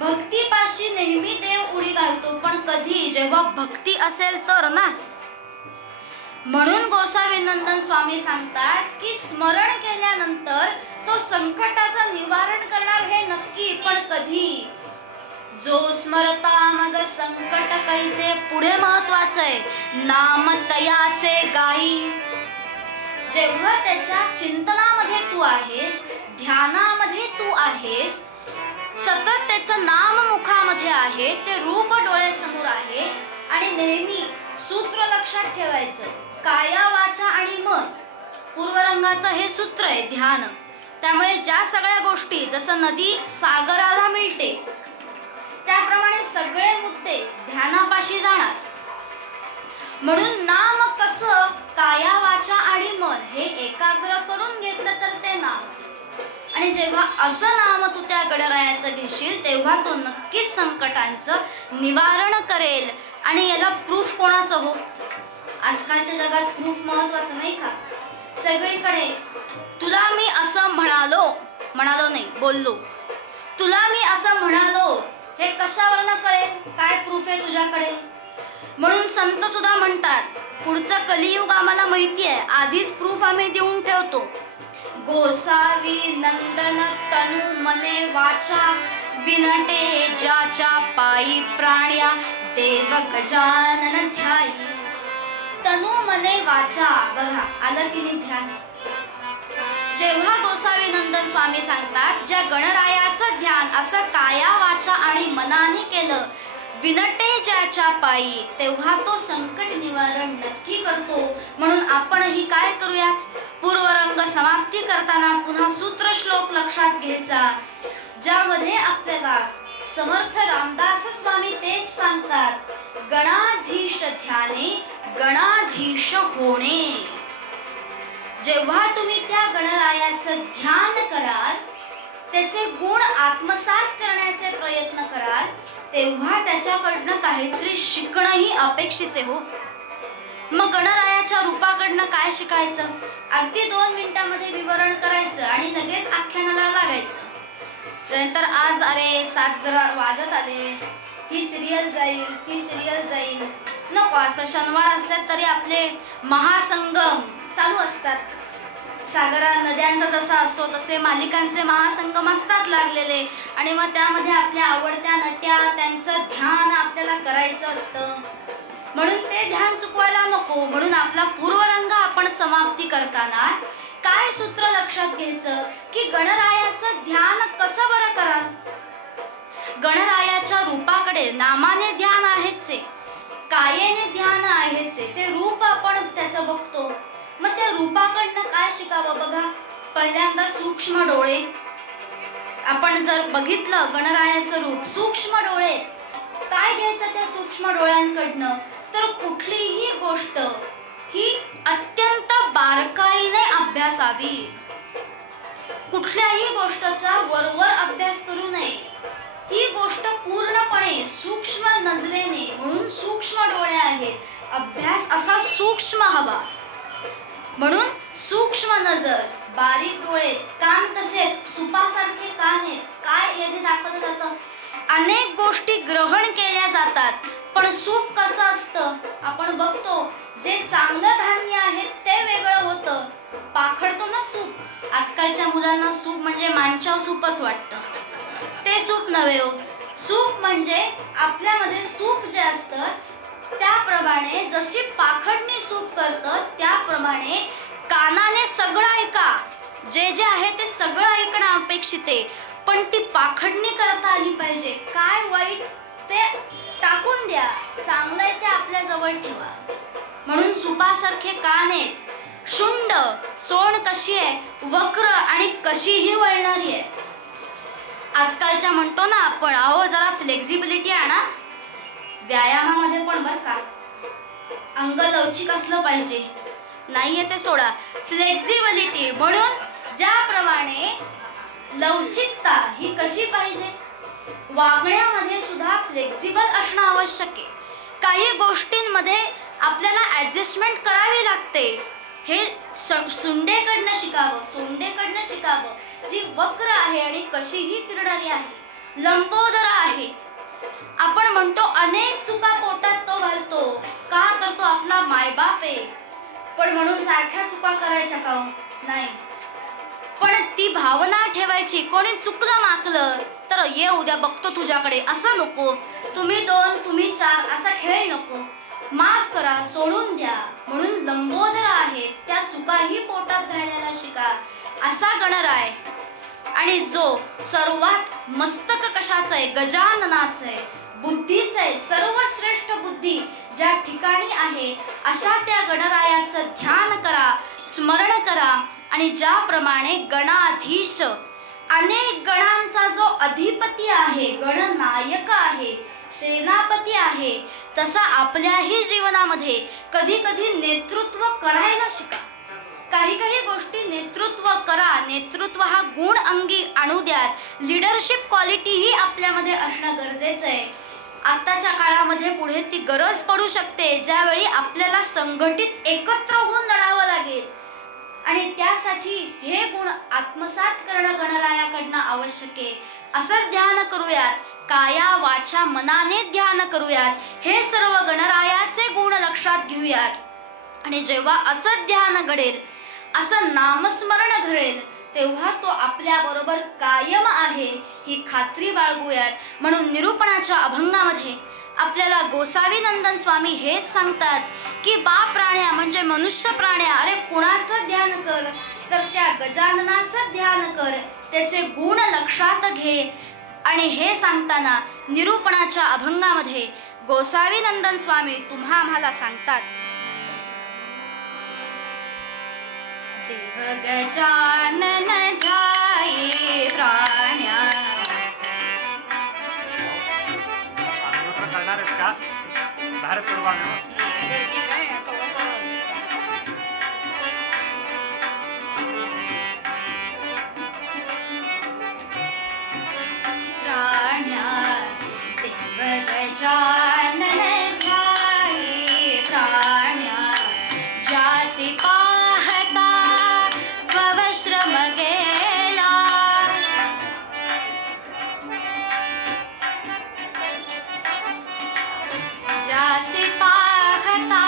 भक्तीपाशी नेहमी देव उडी घालतो, पण कधी? जेव्हा भक्ती असेल तर ना. म्हणून गोसावीनंदन स्वामी सांगतात की स्मरण केल्यानंतर तो संकटाचं निवारण करणार हे नक्की, पण कधी? जो स्मरता मग संकट कैसे, पुढे महत्वाचंय, नाम तयाचे गाई. जेव्हा त्याच्या चिंतनामध्ये तू आहेस, ध्यानामध्ये तू आहेस, सतत त्याचं नाम मुखामध्ये आहे, ते रूप डोळ्यासमोर आहे. आणि नेहमी सूत्र लक्षात ठेवायचं, काया वाचा आणि मन, पूर्वरंगाचं हे सूत्र आहे ध्यान. त्यामुळे ज्या सगळ्या गोष्टी, जसं नदी सागराला मिळते त्याप्रमाणे सगळे मुद्दे ध्यानापाशी जाणार. म्हणून नाम कसं? काया वाचा आणि मन हे एकाग्र करून घेतलं तर ते नाम. आणि जेव्हा असं नाम तू त्या गणरायाचं घेशील तेव्हा तो नक्कीच संकटांचं निवारण करेल. आणि याला प्रूफ कोणाचं हो? आजकालच्या जगात प्रूफ महत्वाचं नाही का? सगळीकडे तुला मी असं म्हणालो नाही, बोललो, तुला मी असं म्हणालो, हे कशावरनं कळेल? काय प्रूफ आहे तुझ्याकडे? म्हणून संत सुद्धा म्हणतात, पुढचं कलियुग आम्हाला माहिती आहे, आधीच प्रूफ आम्ही देऊन ठेवतो. गोसावी नंदन तनु मने वाचा विनटे ज्याच्या पायी प्राण्या देव गजानन ध्यायी. तनु मने वाचा, बघा आलं की नाही ध्यान? जेव्हा गोसावी नंदन स्वामी सांगतात ज्या गणरायाचं ध्यान असं काया वाचा आणि मनाने केलं, विनटे ज्याच्या पायी, तेव्हा तो संकट निवारण नक्की करतो. म्हणून आपणही काय करूयात? पूर्वरंग समाप्ती करताना पुन्हा सूत्र श्लोक लक्षात घ्यायचा, ज्यामध्ये आपल्याला समर्थ रामदास स्वामी तेच सांगतात, गणाधीश ध्याने गणाधीश होणे. जेव्हा तुम्ही त्या गणरायाचं ध्यान कराल, त्याचे गुण आत्मसात करण्याचे प्रयत्न कराल, तेव्हा त्याच्याकडनं काहीतरी शिकणंही अपेक्षित आहे हो. मग गणरायाच्या रूपाकडनं काय शिकायचं? अगदी 2 मिनिटांमध्ये विवरण करायचं आणि लगेच आख्यानाला लागायचं. नंतर आज अरे 7 जरा वाजत आले, ही सिरियल जाईल, ती सिरियल जाईल, नको. असं शनिवार असले तरी आपले महासंगम चालू असतात. सागरा नद्यांचा जसा असतो तसे मालिकांचे महासंगम असतात लागलेले. आणि मग त्यामध्ये आपल्या आवडत्या नट्या, त्यांचं ध्यान आपल्याला करायचं असतं. म्हणून ते ध्यान चुकवायला नको. म्हणून आपला पूर्वरंग आपण समाप्ती करताना काय सूत्र लक्षात घ्यायचं की गणरायाचं ध्यान कसं बरं कराल? गणरायाच्या रूपाकडे नामाने ध्यान आहेच, कायेने ध्यान आहेच, ते रूप आपण त्याचं बघतो. मग त्या रूपाकडनं काय शिकावं? बघा, पहिल्यांदा सूक्ष्म डोळे. आपण जर बघितलं गणरायाचं रूप, सूक्ष्म डोळे, काय घ्यायचं त्या सूक्ष्म डोळ्यांकडनं? तर कुठलीही गोष्ट ही अत्यंत बारकाईने अभ्यासावी. कुठल्याही गोष्टीचा वरवर अभ्यास करू नये. ती गोष्ट पूर्णपणे सूक्ष्म नजरेने, म्हणून सूक्ष्म डोळे आहेत, अभ्यास असा सूक्ष्म हवा. म्हणून सूक्ष्म नजर, बारीक डोळे, कान कसे सुपासारखे कान आहेत. काय येथे दाखवलं जातं? अनेक गोष्टी ग्रहण केल्या जातात, पण सूप कसं असतं आपण बघतो. जे चांगलं धान्य आहे ते वेगळं होतं. पाखडतो ना सूप. आजकालच्या मुलांना सूप म्हणजे मांचाव सूपच वाटतं. ते सूप नव्हे हो. सूप म्हणजे आपल्यामध्ये सूप जे असतं त्याप्रमाणे, जशी पाखडणी सूप करतं त्याप्रमाणे कानाने सगळं ऐका. जे जे आहे ते सगळं ऐकणं अपेक्षित आहे, पण ती पाखडणी करता आली पाहिजे. काय वाईट ते टाकून द्या, चांगलं आहे ते आपल्या जवळ ठेवा. म्हणून सुपासारखे कान आहेत. शुंड, सोंड कशी आहे, वक्र आणि कशीही वळणारी आहे. आजकालच्या म्हणतो ना आपण, अहो जरा फ्लेक्झिबिलिटी आणा व्यायामामध्ये पण बरं का. अंग लवचिक असलं पाहिजे. नाहीये ते सोडा, फ्लेक्झिबिलिटी. म्हणून ज्याप्रमाणे लवचिकता ही कशी पाहिजे, वागण्यामध्ये सुद्धा फ्लेक्झिबल असणं आवश्यक आहे. काही गोष्टींमध्ये आपल्याला ॲडजस्टमेंट करावी लागते. हे सुंडेकडनं शिकावं, सोंडेकडनं शिकावं. जी वक्र आहे आणि कशीही फिरणारी आहे, लंबोदर आहे. आपण म्हणतो अनेक चुका पोटात तो घालतो. का तर तो आपला मायबाप आहे. पण म्हणून सारख्या चुका करायच्या का? नाही. पण ती भावना ठेवायची, कोणी चुकलं माकलं तर ये उद्या बघतो तुझ्याकडे, असं नको. तुम्ही 2 तुम्ही 4 असा खेळ नको. माफ करा, सोडून द्या. म्हणून लंबोदर आहे. त्या चुकाही पोटात घालायला शिका, असा गणराय. आणि जो सर्वात मस्तक कशाचं आहे, गजाननाचं आहे, बुद्धीचं आहे. सर्वश्रेष्ठ बुद्धी ज्या ठिकाणी आहे अशा त्या गणरायाचं ध्यान करा, स्मरण करा. आणि ज्याप्रमाणे गणाधीश, अनेक गणांचा जो अधिपती आहे, गणनायक आहे, सेनापती आहे, तसा आपल्याही जीवनामध्ये कधी कधी नेतृत्व करायला शिका. काही काही गोष्टी नेतृत्व करा. नेतृत्व हा गुण अंगी आणू द्यात. लिडरशिप क्वालिटी ही आपल्यामध्ये असणं गरजेचं आहे. आत्ताच्या काळामध्ये पुढे ती गरज पडू शकते, ज्यावेळी आपल्याला संघटित एकत्र होऊन लढावं लागेल. आणि त्यासाठी हे गुण आत्मसात करणं गणरायाकडनं आवश्यक आहे. असं ध्यान करूयात, काया वाचा मनाने ध्यान करूयात. हे सर्व गणरायाचे गुण लक्षात घेऊयात. आणि जेव्हा असं ध्यान घडेल, असं नामस्मरण घडेल, तेव्हा तो आपल्याबरोबर कायम आहे ही खात्री बाळगूयात. म्हणून निरूपणाच्या अभंगामध्ये आपल्याला गोसावी नंदन स्वामी हेच सांगतात की बा प्राण्या म्हणजे मनुष्य प्राण्या, अरे कुणाचं ध्यान कर तर त्या गजाननाचं ध्यान कर, त्याचे गुण लक्षात घे. आणि हे सांगताना निरूपणाच्या अभंगामध्ये गोसावी नंदन स्वामी तुम्हा आम्हाला सांगतात, देव गजानन ध्याये प्राण्या. प्राण्या देव गजानन ध्याये प्राण्या, जासी पाहता भवश्रम गेला. जासी पाहता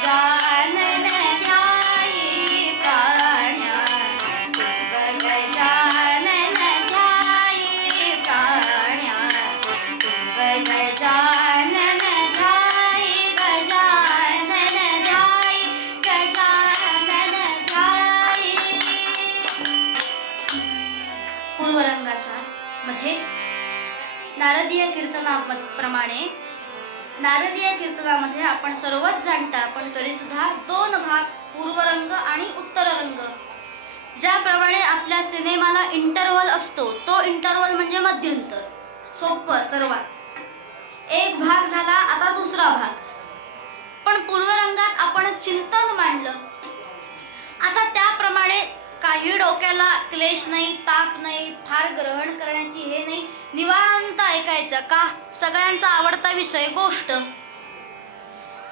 गजानन ध्यायी प्राण्या देव गजानन ध्यायी प्राण्या देव गजानन ध्यायी गजानन ध्यायी गजानन ध्यायी. पूर्वरंगाच्या मध्ये नारदीय कीर्तनाप्रमाणे नारदीय कीर्तनामध्ये आपण सर्वच जाणता, पण तरी सुद्धा दोन भाग, पूर्वरंग आणि उत्तररंग. ज्याप्रमाणे आपल्या सिनेमाला इंटरव्हल असतो, तो इंटरव्हल म्हणजे मध्यंतर. सोपं सर्वात. एक भाग झाला, आता दुसरा भाग. पण पूर्वरंगात आपण चिंतन मांडलं. आता त्याप्रमाणे काही डोक्याला क्लेश नाही, ताप नाही, फार ग्रहण करण्याची हे नाही, निवांत ऐकायचं. का? सगळ्यांचा आवडता विषय गोष्ट.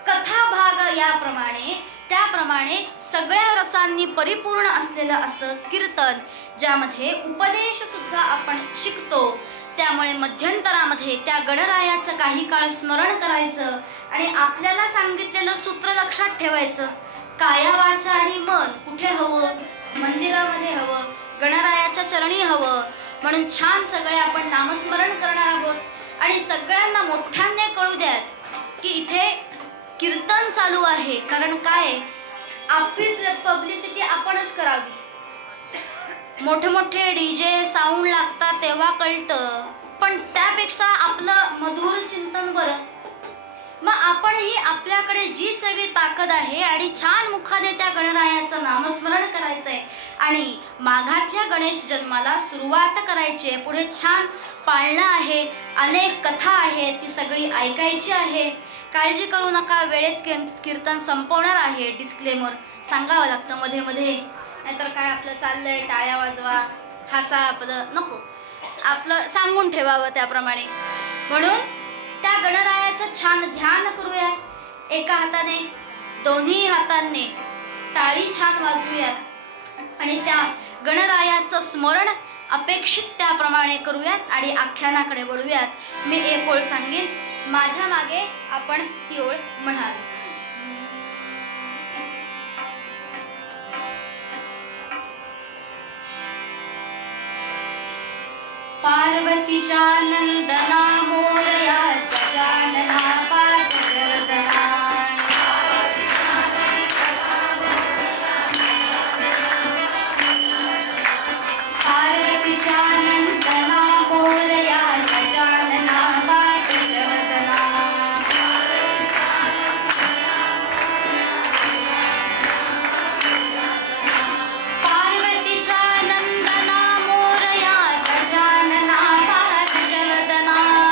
कथा भाग याप्रमाणे त्याप्रमाणे सगळ्या रसांनी परिपूर्ण असलेलं असं कीर्तन, ज्यामध्ये उपदेश सुद्धा आपण शिकतो. त्यामुळे मध्यंतरामध्ये त्या गणरायाचं काही काळ स्मरण करायचं आणि आपल्याला सांगितलेलं सूत्र लक्षात ठेवायचं. काया वाचा आणि मन कुठे हवं? मंदिरामध्ये हवं, गणरायाच्या चरणी हवं. म्हणून छान सगळे आपण नामस्मरण करणार आहोत आणि सगळ्यांना मोठ्याने कळू द्यात की इथे कीर्तन चालू आहे. कारण काय, आपली पब्लिसिटी आपणच करावी. मोठे मोठे डीजे साऊंड लागतात तेव्हा कळतं, पण त्यापेक्षा आपलं मधुर चिंतन बरं. मग आपणही आपल्याकडे जी सगळी ताकद आहे आणि छान मुखाने त्या गणरायाचं नामस्मरण करायचंय आणि माघातल्या गणेश जन्माला सुरुवात करायची आहे. पुढे छान पाळणं आहे, अनेक कथा आहे, ती सगळी ऐकायची आहे. काळजी करू नका, वेळेत कीर्तन संपवणार आहे. डिस्क्लेमर सांगावं लागतं मध्ये मध्ये, नाहीतर काय आपलं चाललंय टाळ्या वाजवा हसा, आपलं नको, आपलं सांगून ठेवावं त्याप्रमाणे. म्हणून त्या गणरायाचं छान ध्यान करूयात. एका हाताने, दोन्ही हातांनी टाळी छान वाजवूयात आणि त्या गणरायाचं स्मरण अपेक्षित त्याप्रमाणे करूयात आणि आख्यानाकडे वळूयात. मी एक ओळ सांगेन, माझ्या मागे आपण ती ओळ म्हणाल. पार्वतीच्या नंदना मोरया गजानना पाठ जगदना. पार्वतीच्या नंदना मोरया गजानना पाठ जगदना. पार्वतीच्या नंदना मोरया गजानना पाठ जगदना.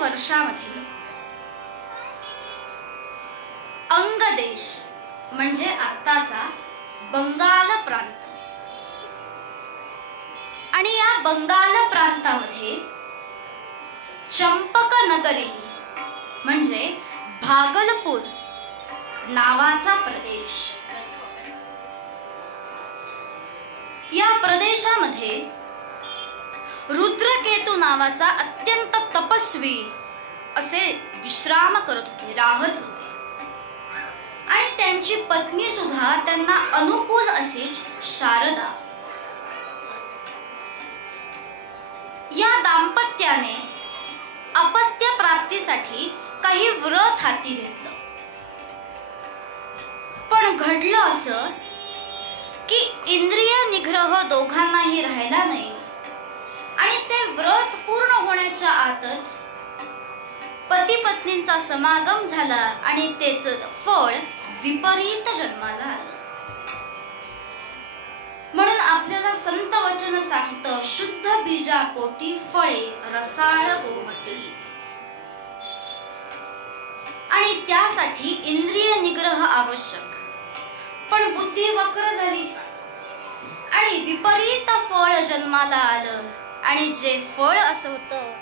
वर्षामध्ये अंगदेश म्हणजे आत्ताचा बंगाल प्रांत आणि या बंगाल प्रांतामध्ये चंपक नगरी म्हणजे भागलपूर नावाचा प्रदेश, या प्रदेशामध्ये रुद्रकेतू नावाचा अत्यंत तपस्वी असे विश्राम करत होते, राहत होते आणि त्यांची पत्नी सुद्धा त्यांना अनुकूल अशीच शारदा. या दाम्पत्याने अपत्य प्राप्तीसाठी काही व्रत हाती घेतलं, पण घडलं असं की इंद्रिय निग्रह दोघांनाही राहिला नाही आणि ते व्रत पूर्ण होण्याच्या आतच पती पत्नींचा समागम झाला आणि त्याचं फळ विपरीत जन्माला आलं. म्हणून आपल्याला संत वचन सांगतं, शुद्ध बीजापोटी फळे रसाळ गोमटी. आणि त्यासाठी इंद्रिय निग्रह आवश्यक, पण बुद्धी वक्र झाली आणि विपरीत फळ जन्माला आलं आणि जे फळ असं होतं,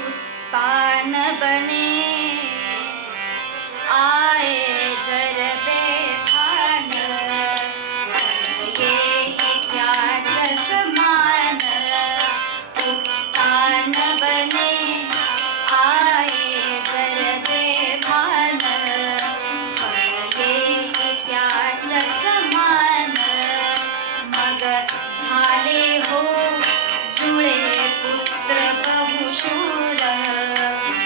उत्तान बने आए जरबे भान ये त्याच समान. उत्तान बने आए जरबे भान ये त्याच समान. मग झाले हो जुळे पुत्र बहुशूर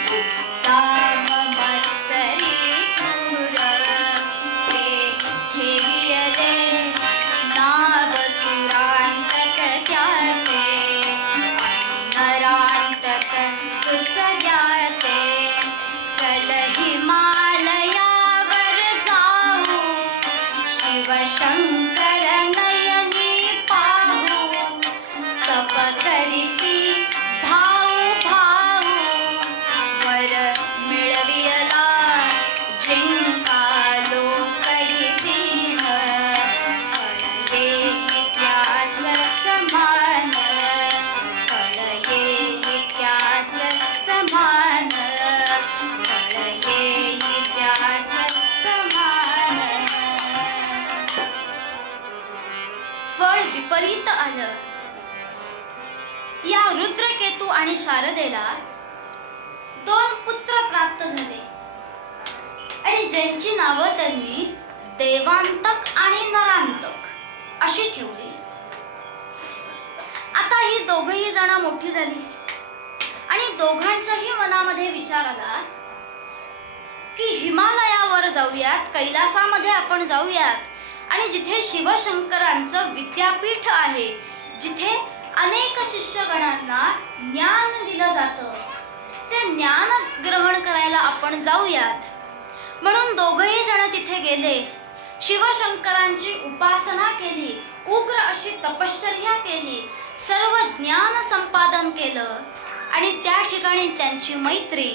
उत्तम मत्सरी क्रूर. ते ठेवियले नाव सुरांतक त्याचे नरांतक दुसऱ्याचे. चल हिमालयावर जाऊ शिवशंकर नयनी पाहू. तप करीती भाऊ भाऊ वर मिळविला जिंका लोकही दीन. फळ येई त्याच समान, फळ येई त्याच समान, फळ येई त्याच समान. फळ विपरीत आलं. या रुद्रकेतू आणि शारदेला 2 पुत्र प्राप्त झाले आणि ज्यांची नावं त्यांनी देवांतक आणि नरांतक अशी ठेवली. आता ही दोघही जण मोठी झाली आणि दोघांच्याही मनामध्ये विचार आला की हिमालयावर जाऊयात, कैलासामध्ये आपण जाऊयात आणि जिथे शिवशंकरांचं विद्यापीठ आहे, जिथे अनेक शिष्यगणांना ज्ञान दिलं जातं, ते ज्ञान ग्रहण करायला आपण जाऊयात. म्हणून दोघही जण तिथे गेले, शिवशंकरांची उपासना केली, उग्र अशी तपश्चर्या केली, सर्व ज्ञान संपादन केलं आणि त्या ठिकाणी त्यांची मैत्री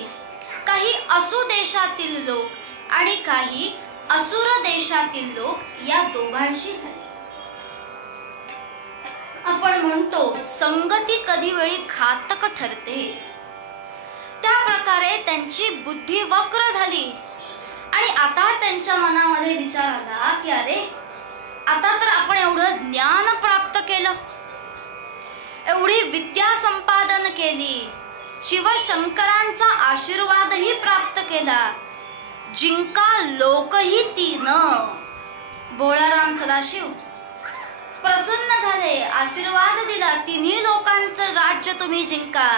काही असु देशातील लोक आणि काही असुर देशातील लोक या दोघांशी झाली. आपण म्हणतो संगती कधी वेळी घातक ठरते, त्या प्रकारे त्यांची बुद्धी वक्र झाली आणि आता त्यांच्या मनामध्ये विचार आला की अरे, आता तर आपण एवढं ज्ञान प्राप्त केलं, एवढी विद्या संपादन केली, शिवशंकरांचा आशीर्वादही प्राप्त केला, जिंका लोकही तीन. भोळाराम सदाशिव प्रसन्न झाले, आशीर्वाद दिला, तिन्ही लोकांचं राज्य तुम्ही जिंका.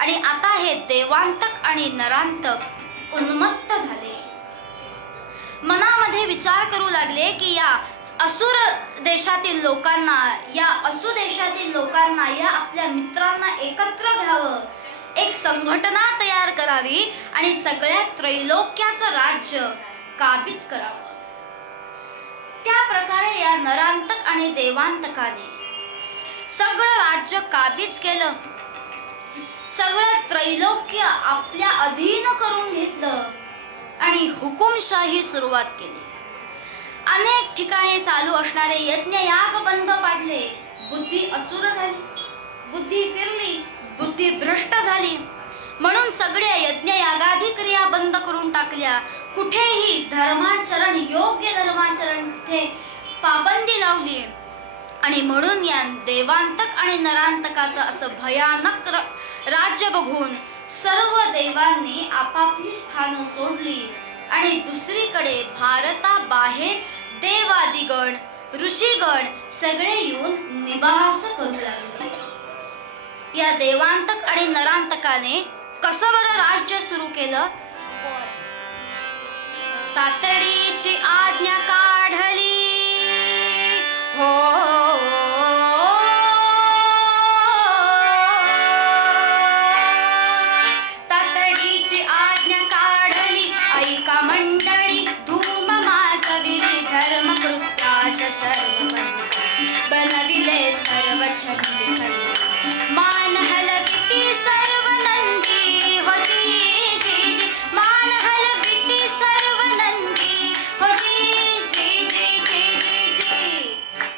आणि आता हे देवांतक आणि नरांतक उन्मत्त झाले, मनामध्ये विचार करू लागले की या असुर देशातील लोकांना, या असु देशातील लोकांना, या आपल्या मित्रांना एकत्र घ्यावं, एक संघटना तयार करावी आणि सगळ्या त्रैलोक्याचं राज्य काबीज करावं. त्या प्रकारे या नरांतक आणि देवांतकाने सगळं राज्य काबीज केलं. सगळं त्रैलोक्य आपल्या अधीन करून घेतलं आणि हुकुमशाही सुरुवात केली. अनेक ठिकाणी चालू असणारे यज्ञ याग बंद पाडले. बुद्धी असुर झाली, बुद्धी फिरली, बुद्धी भ्रष्ट झाली. म्हणून सगळ्या यज्ञ यागादी क्रिया बंद करून टाकल्या. कुठेही धर्माचरण, योग्य धर्माचरण तिथे पाबंदी लावली. आणि म्हणून या देवांतक आणि नरांतकाचं असं भयानक राज्य बघून सर्व देवांनी आपापली स्थानं सोडली आणि दुसरीकडे भारताबाहेर देवादिगण, ऋषीगण सगळे येऊन निवास करू लागले. या देवांतक आणि नरांतकाने कसं बरं राज्य सुरू केलं? तातडीची आज्ञा काढली हो, तातडीची आज्ञा काढली ऐका मंडळी, धूम माजविली धर्मकृत्यास सर्व बनविले सर्व छंदी मान हलविती सर्व नंदी हो जी जी जी, मान हलविती सर्व नंदी हो जी जी जी जी जी जी.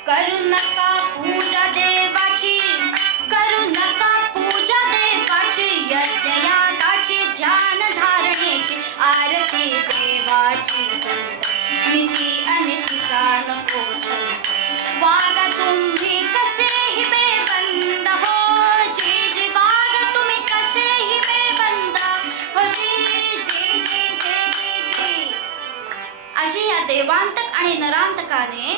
करू नका पूजा देवाची, करू नका पूजा देवाची, यज्ञ यागाची ध्यान धारणेची आरती देवाची. नीती अनितीचा नको छंद, वागा तुम्ही कसेही बेबंद हो जी जी, वागा तुम्ही कसेही बेबंद हो जी जी जी जी जी जी. अशी या देवांतक आणि नरांतकाने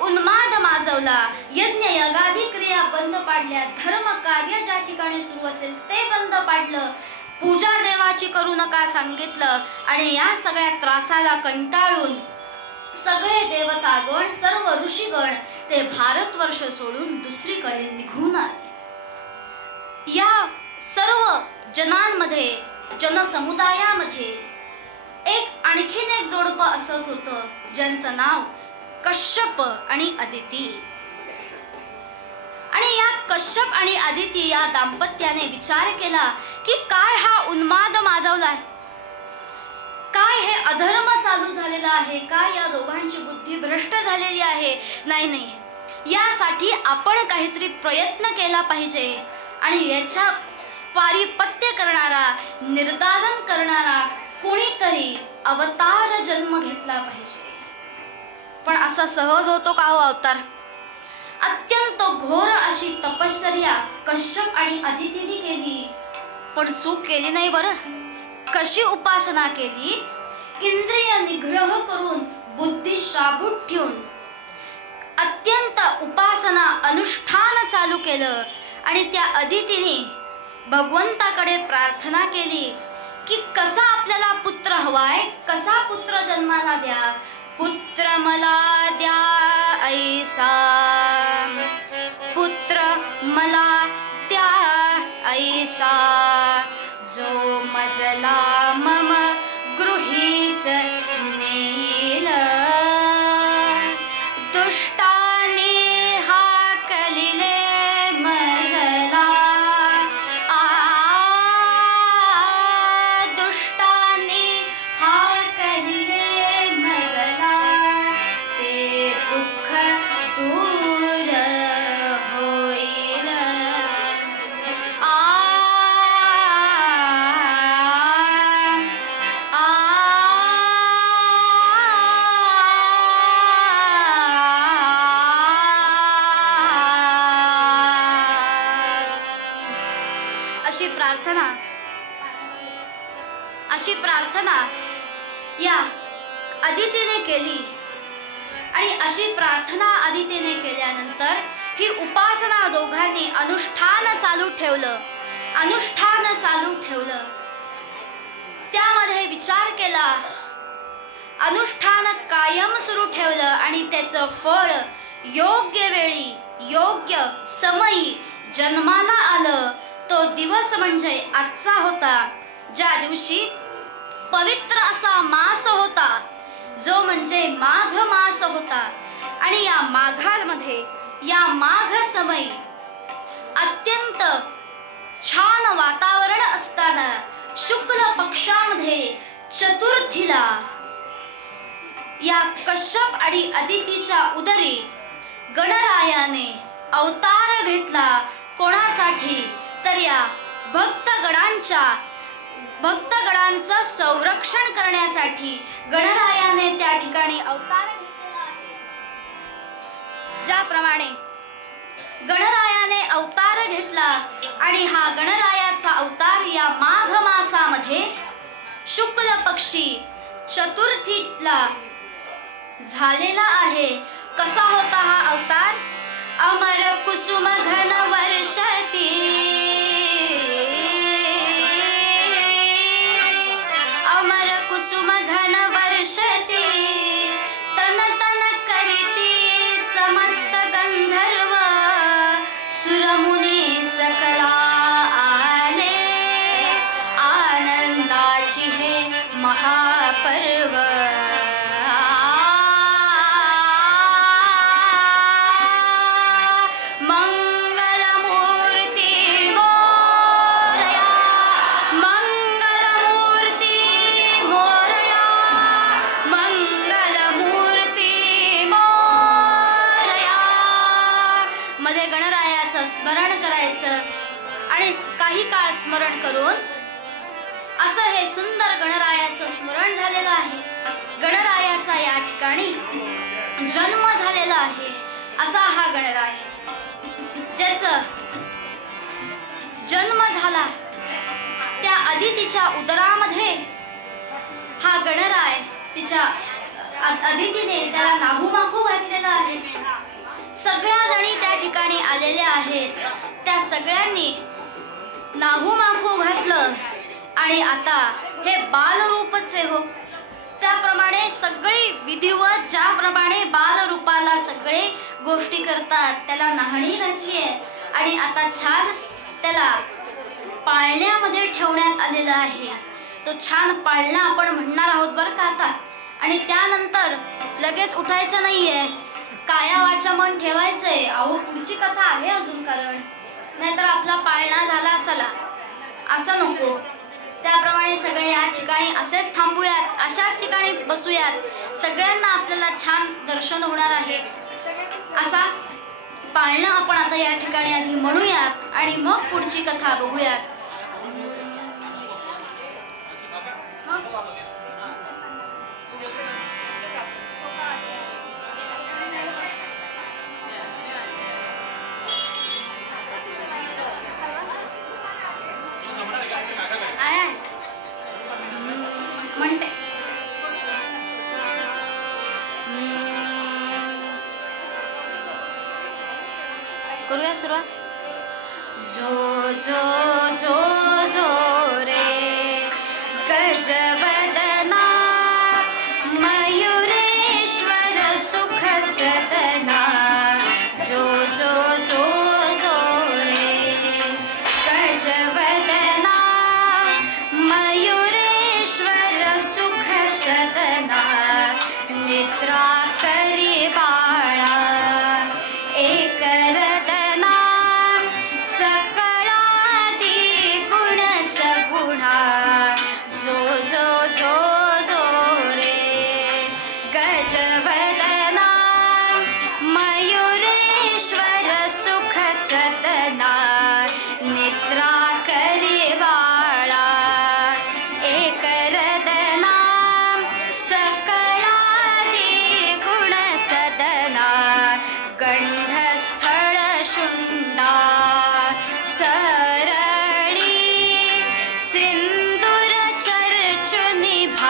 उन्माद माजवला. यज्ञ यगादी क्रिया बंद पाडल्या. धर्म कार्य ज्या ठिकाणी सुरू असेल ते बंद पाडलं. पूजा देवाची करू नका सांगितलं. आणि या सगळ्या त्रासाला कंटाळून सगळे देवतागण, सर्व ऋषीगण ते भारतवर्ष सोडून दुसरीकडे निघून आले. या सर्व जनांमध्ये, जनसमुदायामध्ये आणखीन एक जोडपं असंच होतं, ज्यांचं नाव कश्यप आणि अदिती. आणि या कश्यप आणि अदिती या दाम्पत्याने विचार केला की काय हा उन्माद माजवलाय, काय हे अधर्म चालू झालेला आहे, काय या दोघांची बुद्धी भ्रष्ट झालेली आहे. नाही नाही, यासाठी आपण काहीतरी प्रयत्न केला पाहिजे आणि याच्या पारिपत्य करणारा, निर्दालन करणारा कोणीतरी अवतार जन्म घेतला पाहिजे. पण असा सहज होतो का हो अवतार? अत्यंत घोर अशी तपश्चर्या कश्यप आणि अदितीने केली, पण चूक केली नाही बरं. कशी उपासना केली? इंद्रिय निग्रह करून, बुद्धी शाबूत ठेवून अत्यंत उपासना अनुष्ठान चालू केलं. आणि त्या अदितीने भगवंताकडे प्रार्थना केली की कसा आपल्याला पुत्र हवाय, कसा पुत्र जन्माला द्या. पुत्र मला द्या ऐसा, पुत्र मला द्या ऐसा, जो मजला मम गृहीच नेईल. दुष्टाने हाकलिले मजला, दुष्टाने हाकलिले मजला, ते दुःख दूर होईल. अशी प्रार्थना या अदितीने केली. आणि अशी प्रार्थना अदितीने केल्यानंतर ही उपासना दोघांनी अनुष्ठान चालू ठेवलं. त्यामध्ये विचार केला, अनुष्ठान कायम सुरू ठेवलं आणि त्याचं फळ योग्य वेळी, योग्य समयी जन्माला आलं. तो दिवस म्हणजे आजचा होता, ज्या दिवशी पवित्र असा मास होता, जो म्हणजे माघ मास होता. आणि या माघामध्ये, या माघ समयी अत्यंत छान वातावरण असताना शुक्ल पक्षामध्ये चतुर्थीला या कश्यप आणि अदितीच्या उदरी गणरायाने अवतार घेतला. कोणासाठी? तर या भक्तगणांचं संरक्षण करण्यासाठी गणरायाने त्या ठिकाणी अवतार घेतलेला आहे. ज्याप्रमाणे गणरायाने अवतार घेतला आणि हा गणरायाचा अवतार या माघ मासामध्ये शुक्ल पक्षी चतुर्थीला झालेला आहे. कसा होता हा अवतार? अमर कुसुम घन वर्षती, अमर कुसुम घन वर्षती, तन तन करीती समस्त गंधर्व, सुरमुनी सकला आले, आनंदाची हे महापर्व. स्मरण करायचं आणि काही काळ स्मरण करून असं हे सुंदर गणरायाचं स्मरण झालेलं आहे. गणरायाचा या ठिकाणी जन्म झालेला आहे. असा हा गणराय ज्याचा जन्म झाला त्या अदितीच्या उदरामध्ये हा गणराय तिच्या अदितीने त्याला नाहूमाखू घातलेला आहे. सगळ्या जणी त्या ठिकाणी आलेल्या आहेत. त्या सगळ्यांनी नाहूमाखू घातलं आणि आता हे बालरूपच आहे हो. त्याप्रमाणे सगळी विधिवत ज्याप्रमाणे बालरूपाला सगळे गोष्टी करतात त्याला नाहणी घातली आहे आणि आता छान त्याला पाळण्यामध्ये ठेवण्यात आलेलं आहे. तो छान पाळणा आपण म्हणणार आहोत बरं का आता. आणि त्यानंतर लगेच उठायचं नाहीये, काया वाचा मन ठेवायचंय. अहो पुढची कथा आहे अजून, कारण नाहीतर आपला पाळणा झाला चला असं नको. त्याप्रमाणे सगळे या ठिकाणी असेच थांबूयात, अशाच ठिकाणी बसूयात. सगळ्यांना आपल्याला छान दर्शन होणार आहे. असा पाळणा आपण आता या ठिकाणी आधी म्हणूयात आणि मग पुढची कथा बघूयात. म्हणते करूया सुरुवात. जो जो जो जो रे गजवदना मयूरेश्वर सुख सदना. जो जो जो जो रे गजवदना मयूरेश्वर सुख सदना. निद्रा करी बाळा एक रदना सकळादी गुण सगुणा. जो जो जो जो रे गजवदना मयूरेश्वर सुख सदना. निद्रा करी बाळा एक रदना सकळादी गुण सदना. गंधस्थळ शुंडा सरळी सिंदूर चर्चुनी भा.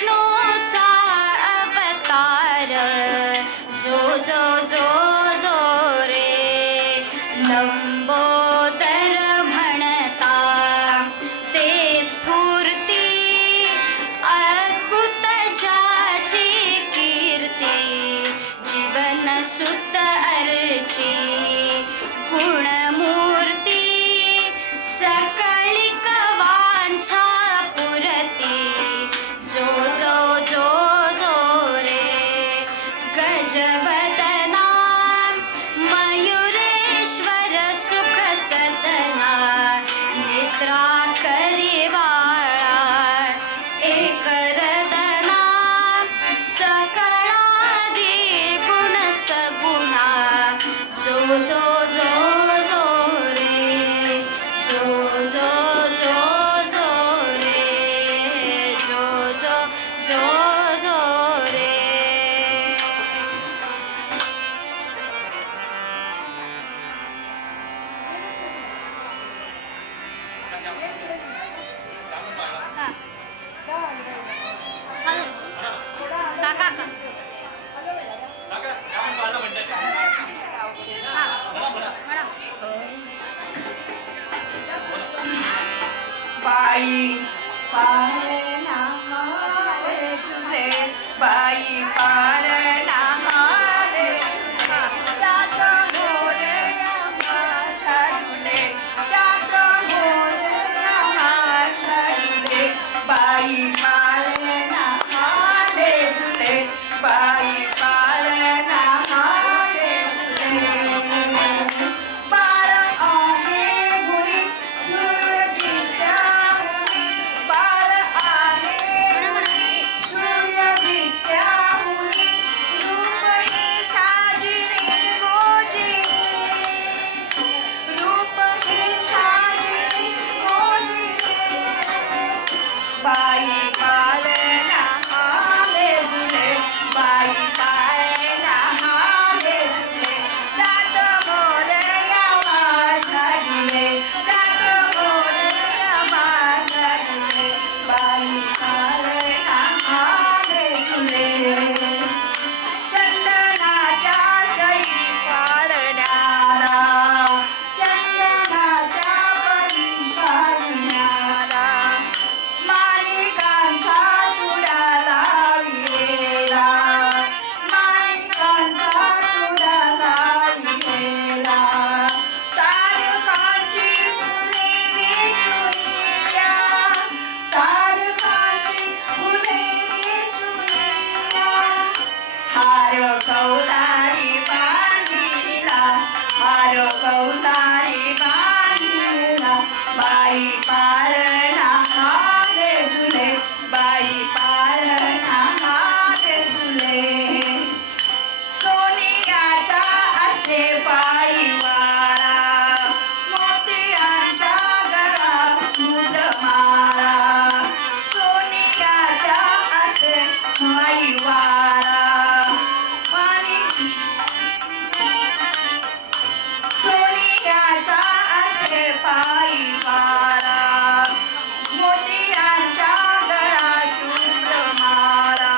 विष्णूचा अवतार जो जो जो जो रे लंबोदर म्हणता ते स्फूर्ती अद्भुत ज्याची कीर्ती जीवन सुत अर्ची गुणमूर्ती सकळिक वांछा पुरती जो जो जो जो रे गजवदना मयूरेश्वर सुख सदना निद्रा करिवाळा एक रदना सकळादी गुण सगुणा जो जो जो जो रे जो जो जो जो रे जो जो जो जो रे हां चालेल काका बाई पाळणा हारे तुझे बाई पाळणा हारे त्यात मोरे छाडले त्यात मोरे छाडले बाई पाळणा हारे तुझे बाई पाळणा हारे तुझे बाळ आहे गुरी सूर्यविद्या बाळ आहे सूर्यविद्या रूप हे साजिरे गोजी रूप हे साजिरे गोजी बाई पाळणा हाले तुझे बाई पाळणा हाले तुझे दात मोरया माझाडले दात मोरया माझाडले बाई पाळणा हाले तुझे चंदनाच्या सई पाळण्याला चंदनाच्या परी पाळण्याला माणिकांचा तुडा लाविलेला माणिकांचा तुडा लाविलेला तारकांची फुले विचुरिया तारकांची फुले विचुरिया हार कौलारी बांधिला हार कौलारी बांधिला बाई पाळणा हारे तुले बाई पाळणा हारे तुले सोनियाचा असे पाळीवाळा मोतियांचा गळा मुदमाळा सोनियाचा असे पाळीवाळा सोनियाचा असे पायवाळा मोतियांचा गळा शुभ्रमाळा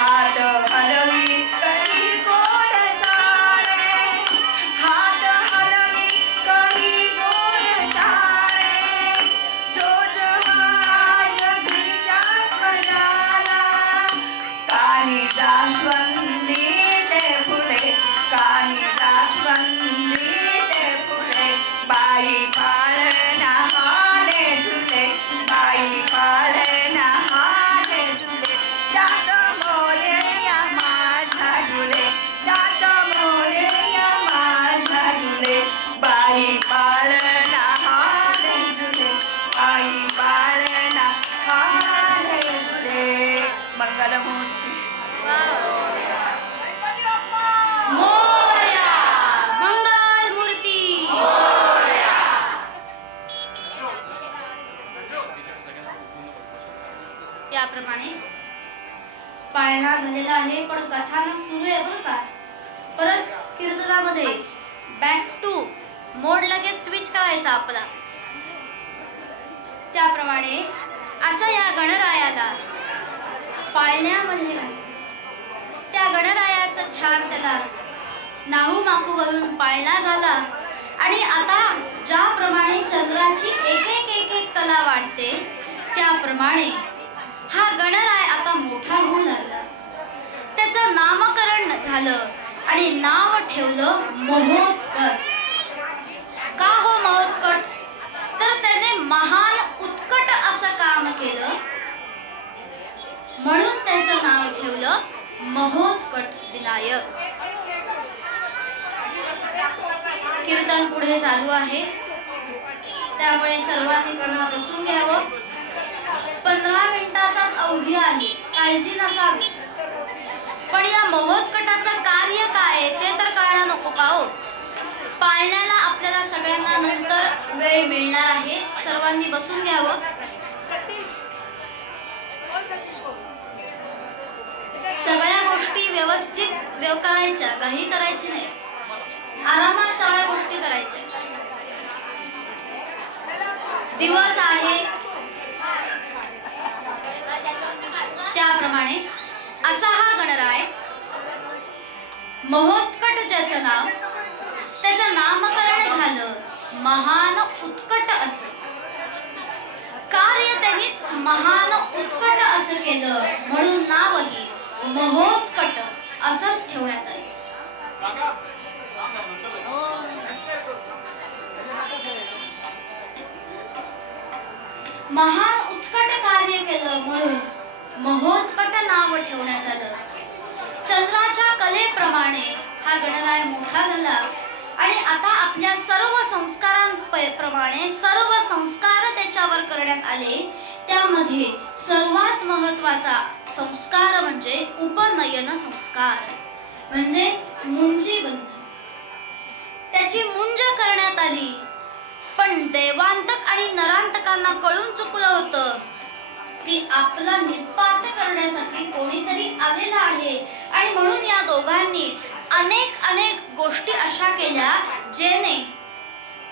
हात हलवी करी गोड चाळे हात हलवी करी गोड चाळे जो जहाज गिरिजा पडाला कानी जास्वंदी ते फुले कानी जास्वंदी ते फुले बाई पाळणा हाले तुले बाई पाळणा हाले तुले जात मोरया माझा तुले जात मोरया माझा तुले बाई पाळणा हाले तुले बाई पाळणा हाले तुले मंगलमूर्ती मोरया मंगल मूर्ती याप्रमाणे पाळणा झालेला आहे पण कथानक सुरू आहे बरं का. परत कीर्तनामध्ये बॅक टू मोड लगेच स्विच करायचा आपला. त्याप्रमाणे असं या गणरायाला पाळण्यामध्ये घातले. त्या गणरायाचं छान त्याला नाहू माकू घालून पाळणा झाला. आणि आता ज्याप्रमाणे चंद्राची एक एक एक एक कला वाढते त्याप्रमाणे हा गणराय आता मोठा होऊ लागला. त्याचं नामकरण झालं आणि नाव ठेवलं महोत्कट. का हो महोत्कट? तर त्याने महान उत्कट असं काम केलं म्हणून त्याचं नाव ठेवलं महोत्कट विनायक. कीर्तन पुढे चालू आहे त्यामुळे सर्वांनी पुन्हा बसून घ्यावं. 15 मिनिटाचाच अवधी आहे, काळजी नसावी. पण या महोत्कटाचं कार्य काय ते तर कळलं नको का हो? पाळण्याला आपल्याला सगळ्यांना नंतर वेळ मिळणार आहे. सर्वांनी बसून घ्यावं. सगळ्या गोष्टी व्यवस्थित करायच्या, घाई करायची नाही. आरामात सगळ्या गोष्टी करायच्या. दिवस आहे त्याप्रमाणे असा हा गणराय महोत्कट ज्याचं नाव, त्याचं नामकरण झालं महान उत्कट असं. कार्य त्यांनीच महान उत्कट असं केलं म्हणून नावही महोत्कट असंच ठेवण्यात आलं. महान उत्कट कार्य केलं म्हणून महोत्कट नाव ठेवण्यात आलं. चंद्राच्या कलेप्रमाणे हा गणराय मोठा झाला आणि आता आपल्या सर्व संस्कारांप्रमाणे सर्व संस्कार त्याच्यावर करण्यात आले. त्यामध्ये सर्वात महत्वाचा संस्कार म्हणजे उपनयन संस्कार, म्हणजे मुंजी बंधन. त्याची मुंज करण्यात आली. पण देवांतक आणि नरांतकांना कळून चुकलं होतं की आपला निपात करण्यासाठी कोणीतरी आलेला आहे आणि म्हणून या दोघांनी अनेक गोष्टी अशा केल्या जेणे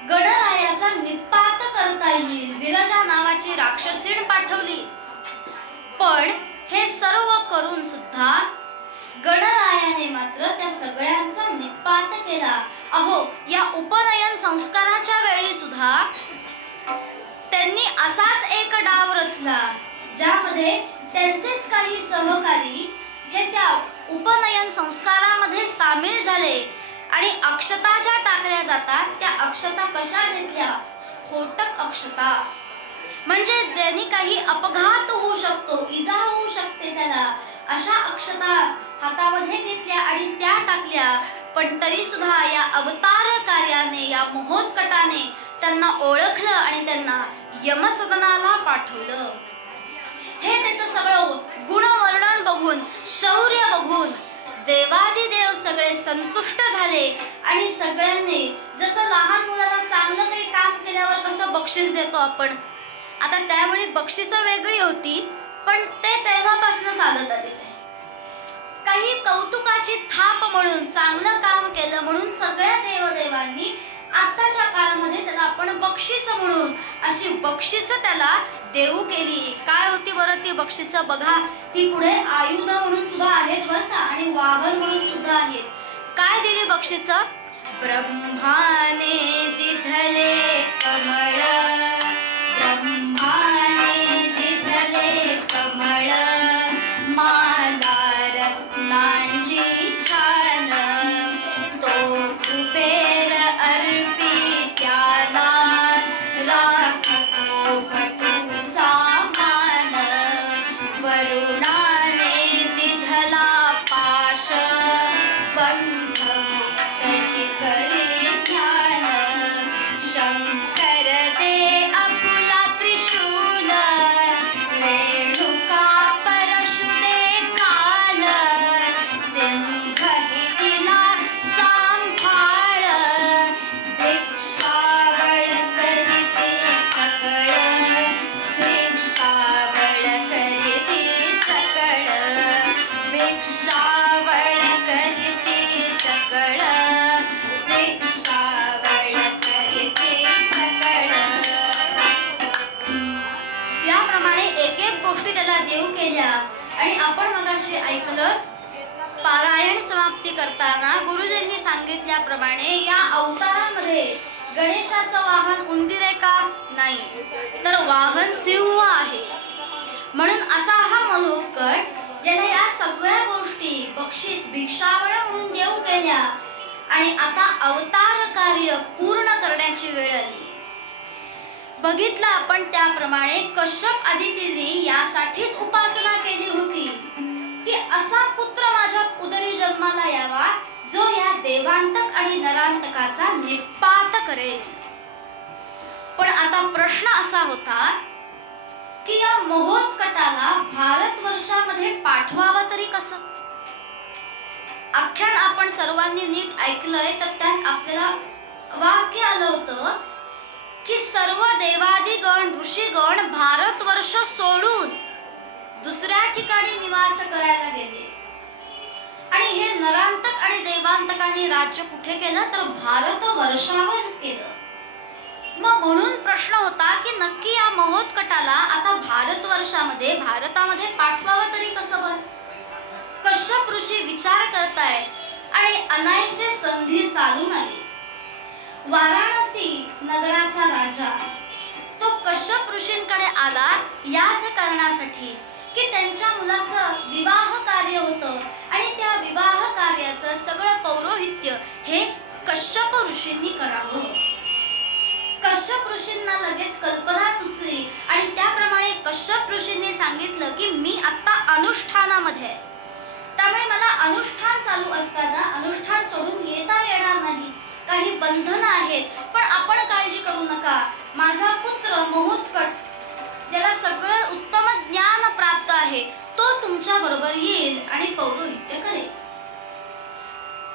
गणरायाचा निपात करता येईल. विरजा नावाची राक्षसीण पाठवली. पण हे सर्व करून सुद्धा गणरायाने मात्र त्या सगळ्यांचा निपात केला. अहो, या उपनयन संस्काराच्या वेळी सुद्धा त्यांनी असाच एक डाव रचला ज्यामध्ये त्यांचेच काही सहकारी हे त्या उपनयन संस्कारामध्ये सामील झाले आणि अक्षता ज्या टाकल्या जातात त्या अक्षता कशा घेतल्या? स्फोटक अक्षता. म्हणजे ज्यांनी काही अपघात होऊ शकतो, इजा होऊ शकते त्याला, अशा अक्षता हातामध्ये घेतल्या आणि त्या टाकल्या. पण तरी सुद्धा या अवतार कार्याने, या महोत्कटाने त्यांना ओळखलं आणि त्यांना यमसदनाला पाठवलं. हे त्याचं सगळं गुणवर्णन बघून, शौर्य बघून देवादिदेव सगळे संतुष्ट झाले आणि सगळ्यांनी जसं लहान मुलाला चांगलं काही काम केल्यावर कसं बक्षीस देतो आपण, आता त्यावेळी बक्षिसं वेगळी होती पण ते तेव्हापासून चालत आलेलं आहे. काही कौतुकाची थाप म्हणून, चांगलं काम केलं म्हणून सगळ्या देवदेवांनी आत्ताच्या काळामध्ये त्याला आपण बक्षीस म्हणून अशी बक्षीस त्याला देऊ केली. काय होती बरं ती बक्षीस? बघा, ती पुढे आयुध म्हणून सुद्धा आहेत बरं का आणि वाहन म्हणून सुद्धा आहेत. काय दिली बक्षीस? ब्रह्माने दिधले कमळ, ब्रह्माने दिधले कमळ, माला रत्नांची छान, तो कुबेर अर्पी त्याला, राखतो भटूचा मान, वरुणाने दिधला पाश, बंध मुक्त शिकरी ध्यान, शंकर दे अपुला त्रिशूल, रेणुका परशु दे काल, सिंह ही दिला सांभाळ, भिक्षावळ करीते सकळ, भिक्षावळ करीते सकळ, आणि आपण मगाशी ऐकलं पारायण समाप्ती करताना गुरुजींनी सांगितल्याप्रमाणे या अवतारामध्ये गणेशाचं वाहन उंदीर आहे का? नाही, तर वाहन सिंह आहे. म्हणून असा हा मल्होत्कट ज्याने या सगळ्या गोष्टी बक्षीस भिक्षावळ म्हणून देऊ केल्या आणि आता अवतार कार्य पूर्ण करण्याची वेळ आली. बघितलं आपण त्याप्रमाणे कश्यप आदितीने यासाठीच उपासना केली होती की असा पुत्र माझ्या उदरी जन्माला यावा जो या देवांतक आणि नरांतकाचा निपात करेल. पण आता प्रश्न असा होता की या महोत्कटाला भारतवर्षामध्ये पाठवावं तरी कसं? आख्यान आपण सर्वांनी नीट ऐकलंय तर त्यात आपल्याला वाक्य आलं होतं की सर्व देवादिगण ऋषीगण भारतवर्ष सोडून दुसऱ्या ठिकाणी निवास करायला गेले आणि हे नरांतक आणि देवांतकाने राज्य कुठे केलं तर भारतवर्षावर केलं. मग म्हणून प्रश्न होता की नक्की या महोत्कटाला आता भारतवर्षामध्ये भारतामध्ये पाठवावं तरी कसं बरं? कश्यप ऋषी विचार करतायत आणि अनायसे संधी चालून आली. वाराणसी नगराचा राजा तो कश्यप ऋषींकडे आला याच कारणासाठी की त्यांच्या मुलाचं विवाह कार्य होतं आणि त्या विवाह कार्याचं सगळं पौरोहित्य हे कश्यप ऋषींनी करावं. कश्यप ऋषींना लगेच कल्पना सुचली आणि त्याप्रमाणे कश्यप ऋषींनी सांगितलं की मी आता अनुष्ठानामध्ये आहे, त्यामुळे मला अनुष्ठान चालू असताना अनुष्ठान सोडून येता येणार नाही. काही बंधनं आहेत, पण आपण काळजी करू नका. माझा पुत्र महोत्कट ज्याला सगळं उत्तम ज्ञान प्राप्त आहे तो तुमच्या बरोबर येईल आणि पौरोहित्य करेल.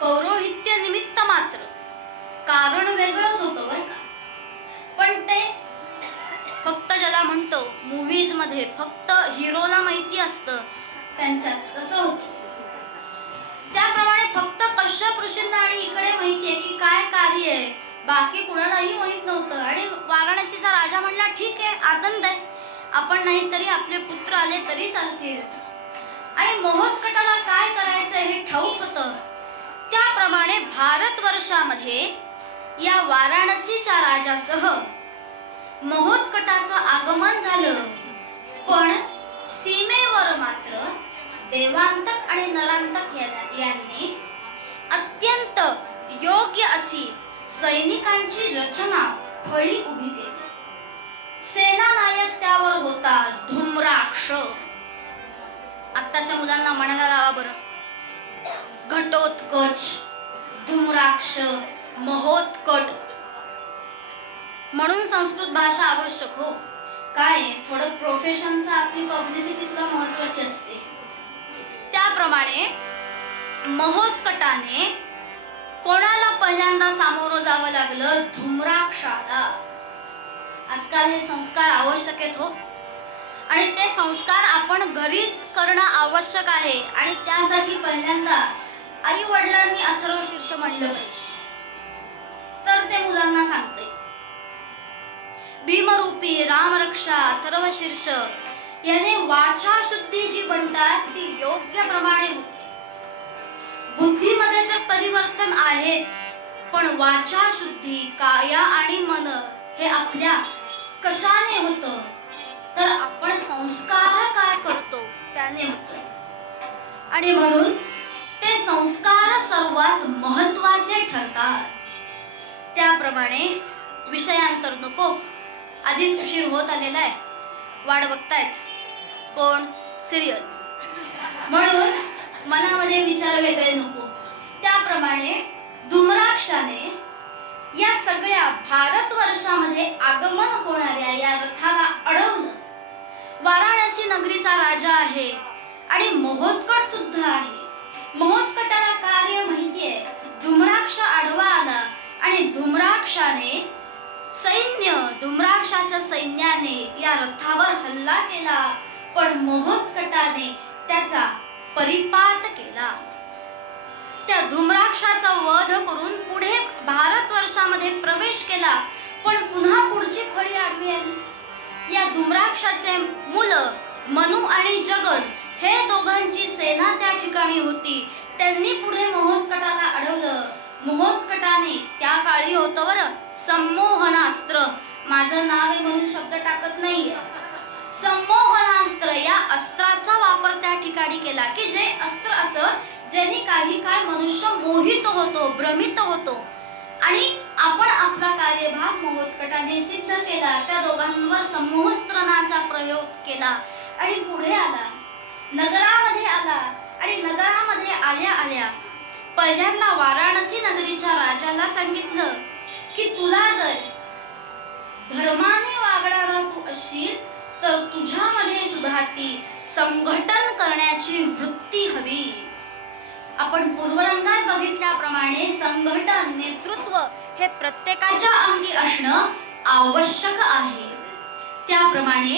पौरोहित्य निमित्त मात्र कारण वेगळंच होतं बरं का. पण ते फक्त ज्याला म्हणतो मूवीज मध्ये फक्त हिरोला माहिती असतं त्यांच्यात तसं होतं. त्याप्रमाणे फक्त कश्यप ऋषींना आणि इकडे माहितीये की काय कार्य आहे, बाकी कुणालाही माहित नव्हतं. आणि वाराणसीचा राजा म्हणला ठीक आहे, आनंद आहे, आपण नाही तरी आपले पुत्र आले तरी चालतील. आणि महोत्कटाला काय करायचं हे ठाऊक होतं. त्याप्रमाणे भारतवर्षामध्ये या वाराणसीच्या राजासह महोत्कटाचं आगमन झालं. पण सीमेवर मात्र देवांतक आणि नरांतक यांनी अत्यंत योग्य अशी सैनिकांची रचना फळी उभी केली. सेनानायक त्यावर होता धूम्राक्ष. आत्ताच्या मुलांना म्हणायला लावा बरं, घटोत्कच, धूम्राक्ष, महोत्कट. म्हणून संस्कृत भाषा आवश्यक हो. काय थोडं प्रोफेशनचा आपली पब्लिसिटी सुद्धा महत्वाची असते. त्याप्रमाणे महोत्कटाने कोणाला पहिल्यांदा सामोरं जावं लागलं? धूम्राक्षाला. आजकाल हे संस्कार आवश्यक आहेत हो, आणि ते संस्कार आपण घरीच करणं आवश्यक आहे. आणि त्यासाठी पहिल्यांदा आई वडिलांनी अथर्व शीर्ष म्हणलं पाहिजे, तर ते मुलांना सांगते. भीमरूपी रामरक्षा अथर्व शीर्ष याने वाचा शुद्धी जी म्हणतात ती योग्य प्रमाणे होते. बुद्धीमध्ये तर परिवर्तन आहेच, पण वाचा शुद्धी काया आणि मन हे आपल्या कशाने होतं तर आपण संस्कार काय करतो त्याने होतं. आणि म्हणून ते संस्कार सर्वात महत्वाचे ठरतात. त्याप्रमाणे विषयांतर नको, आधीच उशीर होत आलेला आहे, वाट बघतायत कोण? सिरियल. म्हणून मनामध्ये विचार वेगळे नको. त्याप्रमाणे धूम्राक्षाने या सगळ्या भारतवर्षामध्ये आगमन होणाऱ्या या रथाला अडवलं. वाराणसी नगरीचा राजा आहे आणि महोत्कट सुद्धा आहे. महोत्कटाला कार्य माहितीये. धूम्राक्ष आडवा आला आणि धूम्राक्षाने धूम्राक्षाच्या सैन्याने या रथावर हल्ला केला, पण महोत्कटाने त्याचा परिपात केला. त्या धूम्राक्षाचा वध करून पुढे भारतवर्षामध्ये प्रवेश केला, पण पुन्हा पुढची फळी आडवी आली. या धूम्राक्षाचे मुलं मनु आणि जगत हे दोघांची सेना त्या ठिकाणी होती. त्यांनी पुढे महोत्कटाला अडवलं. महोत्कटाने त्या काळी होतं बरं संमोहनास्त्र, माझं नाव आहे म्हणून शब्द टाकत नाहीये, संमोहनास्त्र या अस्त्राचा वापर त्या ठिकाणी केला की जे अस्त्र असं ज्याने काही काळ मनुष्य मोहित होतो, भ्रमित होतो. आणि आपण आपला कार्यभाग महोत्कटाने सिद्ध केला. त्या दोघांवर संमोहस्त्रनाचा प्रयोग केला आणि पुढे आला, नगरामध्ये आला. आणि नगरामध्ये आल्या आल्या पहिल्यांदा वाराणसी नगरीच्या राजाला सांगितलं की तुला जर धर्माने वागणारा तू असशील तर तुझ्यामध्ये सुद्धा ती संघटन करण्याची वृत्ती हवी. आपण पूर्वरंगात बघितल्याप्रमाणे संघटन, नेतृत्व हे प्रत्येकाच्या अंगी असणं आवश्यक आहे. त्याप्रमाणे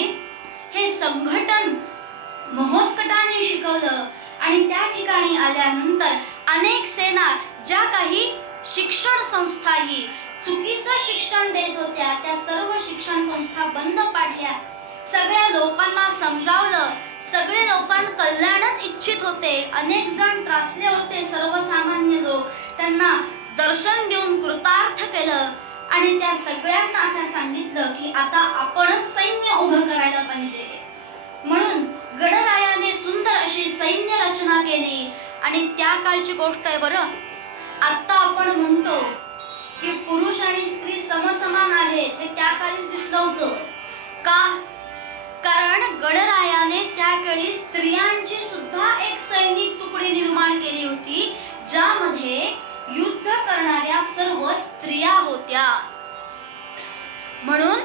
हे संघटन महोत्कटाने शिकवलं. आणि त्या ठिकाणी आल्यानंतर अनेक सेना, ज्या काही शिक्षण संस्थाही चुकीचं शिक्षण देत होत्या त्या सर्व शिक्षण संस्था बंद पाडल्या. सगळ्या लोकांना समजावलं. सगळे लोकांना कल्याणच इच्छित होते. अनेक जण त्रासले होते, सर्वसामान्य लोक, त्यांना दर्शन देऊन कृतार्थ केलं. आणि त्या सगळ्यांना आता सांगितलं की आता आपणच सैन्य उभं करायला पाहिजे. म्हणून गडरायाने सुंदर अशी सैन्य रचना केली. आणि त्या काळची गोष्ट आहे बरं. आता आपण म्हणतो की पुरुष आणि स्त्री समसमान आहेत, हे त्या काळीच दिसलं होतं. का? कारण गडरायाने त्याकाळी स्त्रियांची सुद्धा एक सैनिक तुकडी निर्माण केली होती, ज्यामध्ये युद्ध करणाऱ्या सर्व स्त्रिया होत्या. म्हणून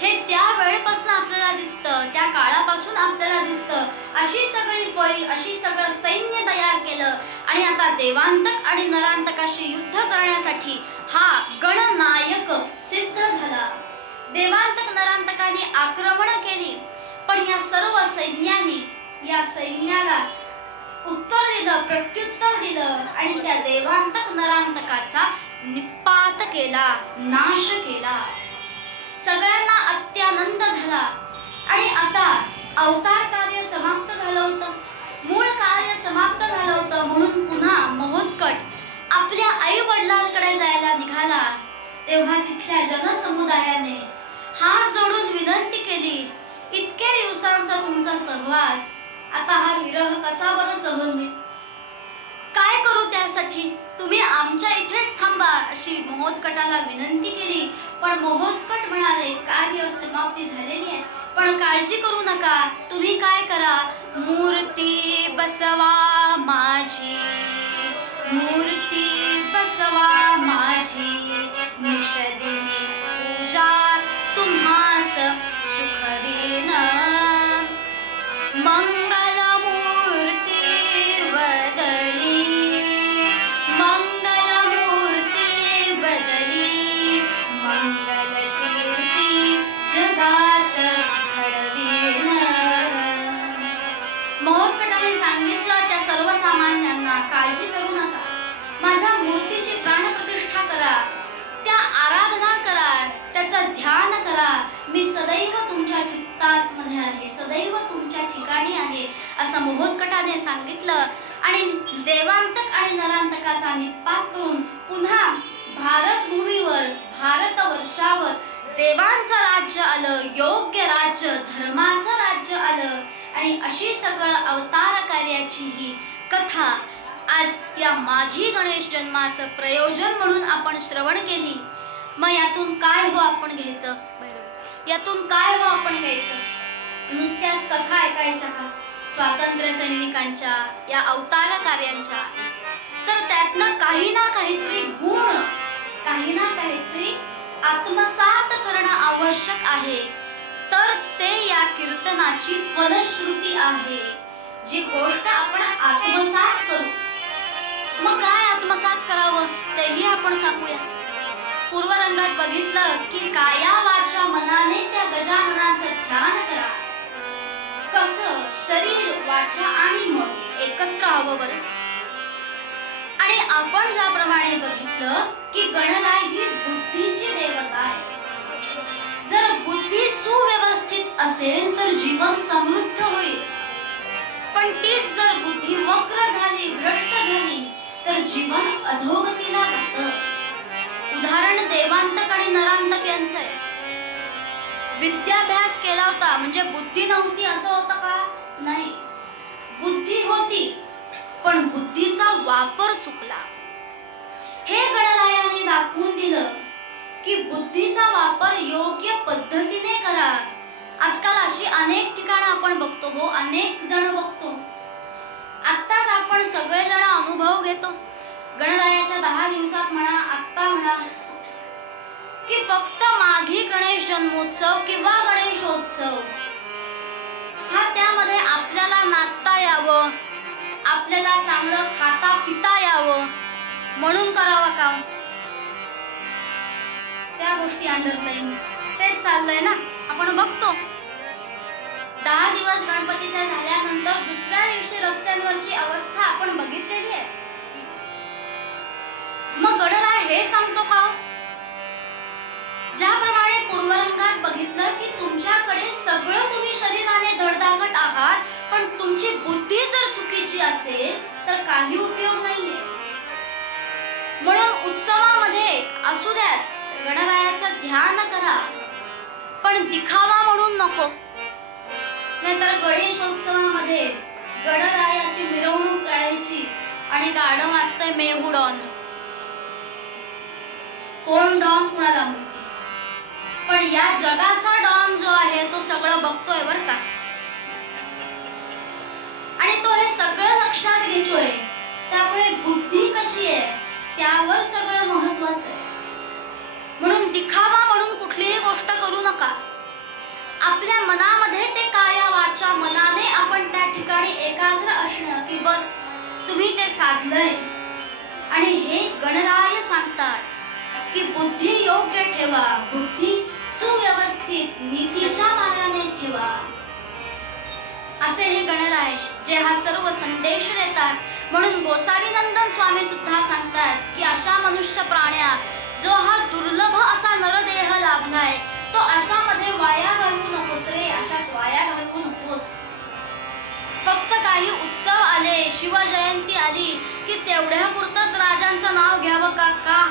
हे त्या वेळेपासून आपल्याला दिसतं, त्या काळापासून आपल्याला दिसतं. अशी सगळी फळी, अशी सगळं सैन्य तयार केलं. आणि आता देवांतक आणि नरांतकाशी युद्ध करण्यासाठी हा गणनायक सिद्ध झाला. देवांतक नरांतकाने आक्रमण केली, पण या सर्व सैन्याने या सैन्याला उत्तर दिलं, प्रत्युत्तर दिलं. आणि त्या देवांतक नरांतकाचा निपात केला, नाश केला. सगळ्यांना अत्यानंद झाला. आणि आता अवतार कार्य समाप्त झालं होतं, मूळ कार्य समाप्त झालं होतं. म्हणून पुन्हा महोत्कट आपल्या आई वडिलांकडे जायला निघाला. तेव्हा तिथल्या जनसमुदायाने हात जोडून विनंती केली, इतके दिवसांचा तुमचा सहवास, आता हा विरह कसा बरं सहन होईल? काय करू त्यासाठी? तुम्ही आमच्या इथेच थांबा, अशी महोत्कटाला विनंती केली. पण महोत्कट म्हणाले, कार्य समाप्ती झालेली आहे, पण काळजी करू नका. तुम्ही काय करा, मूर्ती बसवा माझी, मूर्ती बसवा माझी, निषदिनी पूजा तुम्हास सुखवीन, मंगल मूर्ती बदली, मंगल मूर्ती बदली, मंगल कीर्ती जगात घडवीन. महोत्कटाने सांगितलं त्या सर्वसामान्यांना, काळजी करू नका, माझ्या मूर्तीची प्राणप्रतिष्ठा करा, त्या आराधना करा, त्याचं ध्यान करा. मी सदैव तुमच्या चित्तात मध्ये आहे, सदैव तुमच्या ठिकाणी आहे, असं महोत्कटाने सांगितलं. आणि देवांतक आणि नरांतकाचा निपात करून पुन्हा भारत भूमीवर, भारतवर्षावर देवांचं राज्य आलं, योग्य राज्य, धर्माचं राज्य आलं. आणि अशी सगळं अवतार कार्याची ही कथा आज या माघी गणेश जन्माचं प्रयोजन म्हणून आपण श्रवण केली. मग यातून काय हो आपण घ्यायचं? यातून काय हो आपण घ्यायचं? नुसत्याच कथा ऐकायच्या का स्वातंत्र्य सैनिकांच्या, या अवतार कार्यांच्या? तर त्यातनं काही ना काहीतरी गुण, काही ना काहीतरी आत्मसात करणं आवश्यक आहे. तर ते या कीर्तनाची फलश्रुती आहे. जी गोष्ट आपण आत्मसात करू, मग काय आत्मसात करावं तेही आपण सांगूया. पूर्वरंगात बघितलं की काया वाचा मनाने त्या गजाननाचं ध्यान करा. कसं? शरीर, वाचा आणि मन एकत्र हवं बरं. आणि आपण ज्याप्रमाणे बघितलं की गणराय ही बुद्धीची देवता आहे. जर बुद्धी सुव्यवस्थित असेल तर जीवन समृद्ध होईल. पण पण तीच जर बुद्धी वक्र झाली, भ्रष्ट झाली तर जीवन अधोगतीला जातं. उदाहरण देवांतक आणि नरांतक यांचं आहे. विद्याभ्यास केला होता म्हणजे बुद्धी नव्हती असं होतं का? नाही, बुद्धी होती पण बुद्धीचा वापर चुकला. हे गणरायाने दाखवून दिलं की बुद्धीचा वापर योग्य पद्धतीने करा. आजकाल अशी अनेक ठिकाणं आपण बघतो, हो अनेक जण बघतो. आत्ताच आपण सगळेजण अनुभव घेतो. गणरायाच्या 10 दिवसात म्हणा, आत्ता म्हणा, की फक्त माघी गणेश जन्मोत्सव किंवा गणेशोत्सव हा त्यामध्ये आपल्याला नाचता यावं, आपल्याला चांगलं खाता पिता यावं म्हणून करावा का? त्या गोष्टी अंडरलाईन तेच चाललंय ना. आपण बघतो 10 दिवस गणपतीचा झाल्यानंतर दुसऱ्या दिवशी रस्त्यांवरची अवस्था आपण बघितलेली आहे. मग गणराय हे सांगतो का? ज्याप्रमाणे पूर्वरंगात बघितलं की तुमच्याकडे सगळं तुम्ही शरीराने धडधाकट आहात पण तुमची बुद्धी जर चुकीची असेल तर काही उपयोग नाहीये. म्हणून उत्सवामध्ये असू द्यात गणरायाचं ध्यान करा पण दिखावा म्हणून नको. नाहीतर गणेशोत्सवामध्ये गणरायाची मिरवणूक काढायची आणि गाणं वाजतंय मेहू डॉन. कोण डॉन कुणाला माहिती, पण या जगाचा डॉन जो आहे तो सगळं बघतोय बर का, आणि तो हे सगळं लक्षात घेतोय. त्यामुळे बुद्धी कशी आहे त्यावर सगळं महत्वाचं आहे. म्हणून दिखावा म्हणून कुठलीही गोष्ट करू नका. आपल्या मनामध्ये ते काया वाचा मनाने आपण त्या ठिकाणी एकाग्र असणं की बस तुम्ही ते साधलंय. आणि हे गणराय सांगतात की बुद्धी योग्य ठेवा, बुद्धी सुव्यवस्थित नीतीच्या मार्गाने ठेवा. असे हे गणराय जे हा सर्व संदेश देतात. म्हणून गोसावी नंदन स्वामी सुद्धा सांगतात की अशा मनुष्य प्राण्या जो हा दुर्लभ असा नरदेह लाभलाय तो अशामध्ये वाया घालवू नकोस रे, अशात वाया घालवू नकोस. फक्त काही उत्सव आले, शिवजयंती आली की तेवढ्या पुरतच राजांचं नाव घ्यावं का?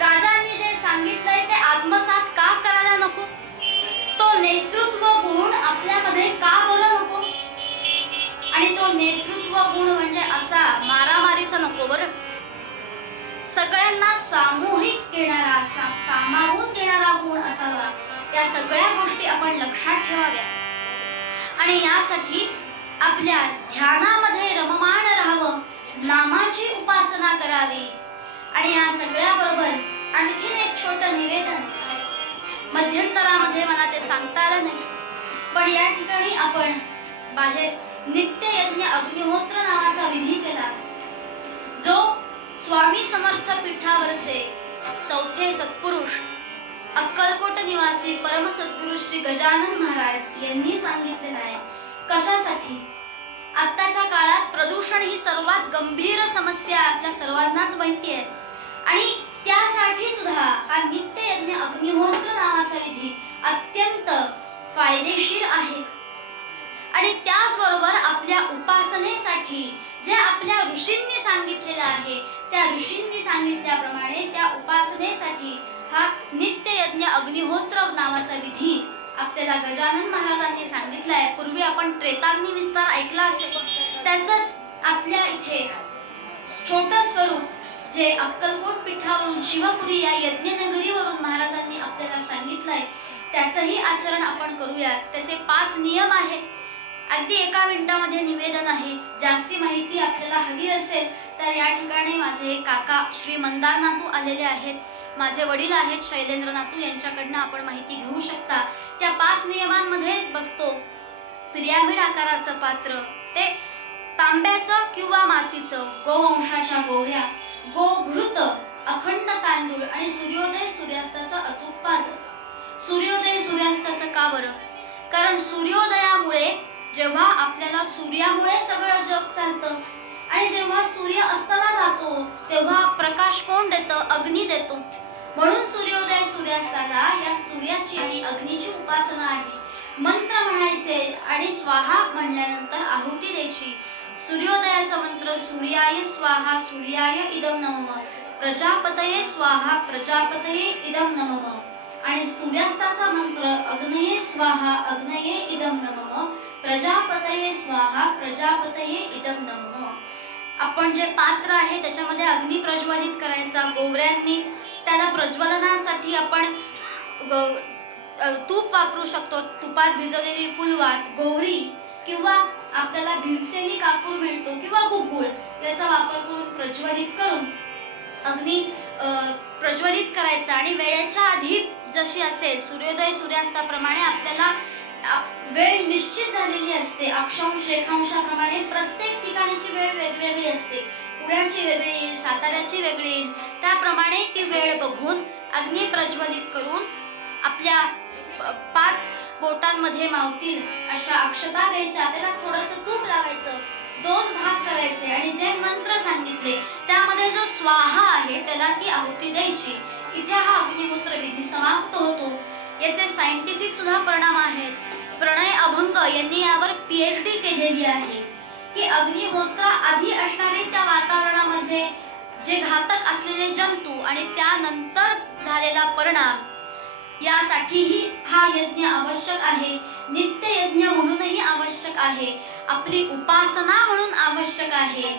राजांनी जे सांगितलंय ते आत्मसात का करायला नको? तो नेतृत्व गुण आपल्यामध्ये का बरं नको? आणि तो नेतृत्व गुण म्हणजे असा मारामारीचा नको बरं. सगळ्यांना सामूहिक घेणारा, सामावून घेणारा गुण असावा. या सगळ्या गोष्टी आपण लक्षात ठेवाव्या आणि यासाठी आपल्या ध्यानामध्ये रममाण राहावं, नामाची उपासना करावी. आणि या सगळ्या बरोबर आणखीन एक छोटं निवेदन. मध्यंतरामध्ये मला ते सांगता आलं नाही पण या ठिकाणी आपण बाहेर नित्ययज्ञ अग्निहोत्र नावाचा विधी केला जो स्वामी समर्थ पीठावरचे चौथे सत्पुरुष अक्कलकोट निवासी परम सद्गुरू श्री गजानन महाराज यांनी सांगितलेलं आहे. कशासाठी? आत्ताच्या काळात प्रदूषण ही सर्वात गंभीर समस्या आपल्या सर्वांनाच माहिती आहे आणि त्यासाठी सुद्धा हा नित्ययज्ञ अग्निहोत्र नावाचा विधी अत्यंत फायदेशीर आहे. आणि त्याचबरोबर आपल्या उपासनेसाठी जे आपल्या ऋषींनी सांगितलेलं आहे त्या ऋषींनी सांगितल्याप्रमाणे त्या उपासनेसाठी हा नित्ययज्ञ अग्निहोत्र नावाचा विधी आपल्याला गजानन महाराजांनी सांगितलाय. पूर्वी आपण त्रेताग्नी विस्तार ऐकला असेल, त्याचंच आपल्या इथे छोटं स्वरूप जे अक्कलकोट पीठावरून शिवपुरी या यज्ञनगरीवरून महाराजांनी आपल्याला सांगितलंय त्याचंही आचरण आपण करूयात. त्याचे 5 नियम आहेत. अगदी एका मिनिटामध्ये निवेदन आहे. जास्ती माहिती आपल्याला हवी असेल तर या ठिकाणी माझे काका श्री मंदार नातू आलेले आहेत, माझे वडील आहेत शैलेंद्र नातू, यांच्याकडनं आपण माहिती घेऊ शकता. त्या 5 नियमांमध्ये बसतो पिरॅमिड आकाराचं पात्र, ते तांब्याचं किंवा मातीचं, गोवंशाच्या गोवऱ्या, गोघृत, अखंड तांदूळ आणि सूर्योदय सूर्यास्ताचं अचूक पालन. सूर्योदय सूर्यास्ताचं का बरं? कारण सूर्योदयामुळे जेव्हा आपल्याला सूर्यामुळे सगळं जग चालतं आणि जेव्हा सूर्य अस्ताला जातो तेव्हा प्रकाश कोण देतं? अग्नी देतो. म्हणून सूर्योदय सूर्यास्ताला या सूर्याची आणि अग्नीची उपासना आहे. मंत्र म्हणायचे आणि स्वाहा म्हणल्यानंतर आहुती द्यायची. सूर्योदयाचा मंत्र सूर्याय स्वाहा सूर्याय इदं नमः, प्रजापतये स्वाहा प्रजापतये इदं नमः. आणि सूर्यास्ताचा मंत्र अग्नये स्वाहा अग्नये इदं नमः, प्रजापतये स्वाहा प्रजापतये इदं नमः. आपण जे पात्र आहे त्याच्यामध्ये अग्नी प्रज्वलित करायचा गोवऱ्यांनी. त्याला प्रज्वलनासाठी आपण तूप वापरू शकतो. तुपात भिजवलेली फुलवात, गोवरी किंवा आपल्याला भिडसेनी कापूर मिळतो किंवा गुगुळ याचा वापर करून प्रज्वलित करून अग्नी प्रज्वलित करायचा. आणि वेळेच्या आधी जशी असेल सूर्योदय सूर्यास्ताप्रमाणे आपल्याला वेळ निश्चित झालेली असते. अक्षांश रेखांशाप्रमाणे प्रत्येक ठिकाणीची वेळ वेगवेगळी असते. पुण्याची वेगळी येईल, साताऱ्याची वेगळी येईल. त्याप्रमाणे ती वेळ बघून अग्नी प्रज्वलित करून आपल्या 5 बोटांमध्ये मावतील अशा अक्षता द्यायच्या. त्याला थोडंसं तूप लावायचं, 2 भाग करायचे आणि जे मंत्र सांगितले त्यामध्ये जो स्वाहा आहे त्याला ती आहुती द्यायची. इथे हा अग्निहोत्र विधी समाप्त होतो. याचे सायंटिफिक सुद्धा परिणाम आहेत. प्रणय अभंग यांनी यावर PhD केलेली आहे की अग्निहोत्रा आधी असणारे त्या वातावरणामध्ये जे घातक असलेले जंतू आणि त्यानंतर झालेला परिणाम यासाठीही हा यज्ञ आवश्यक आहे. नित्य यज्ञ म्हणूनही आवश्यक आहे. आपली उपासना म्हणून आवश्यक आहे.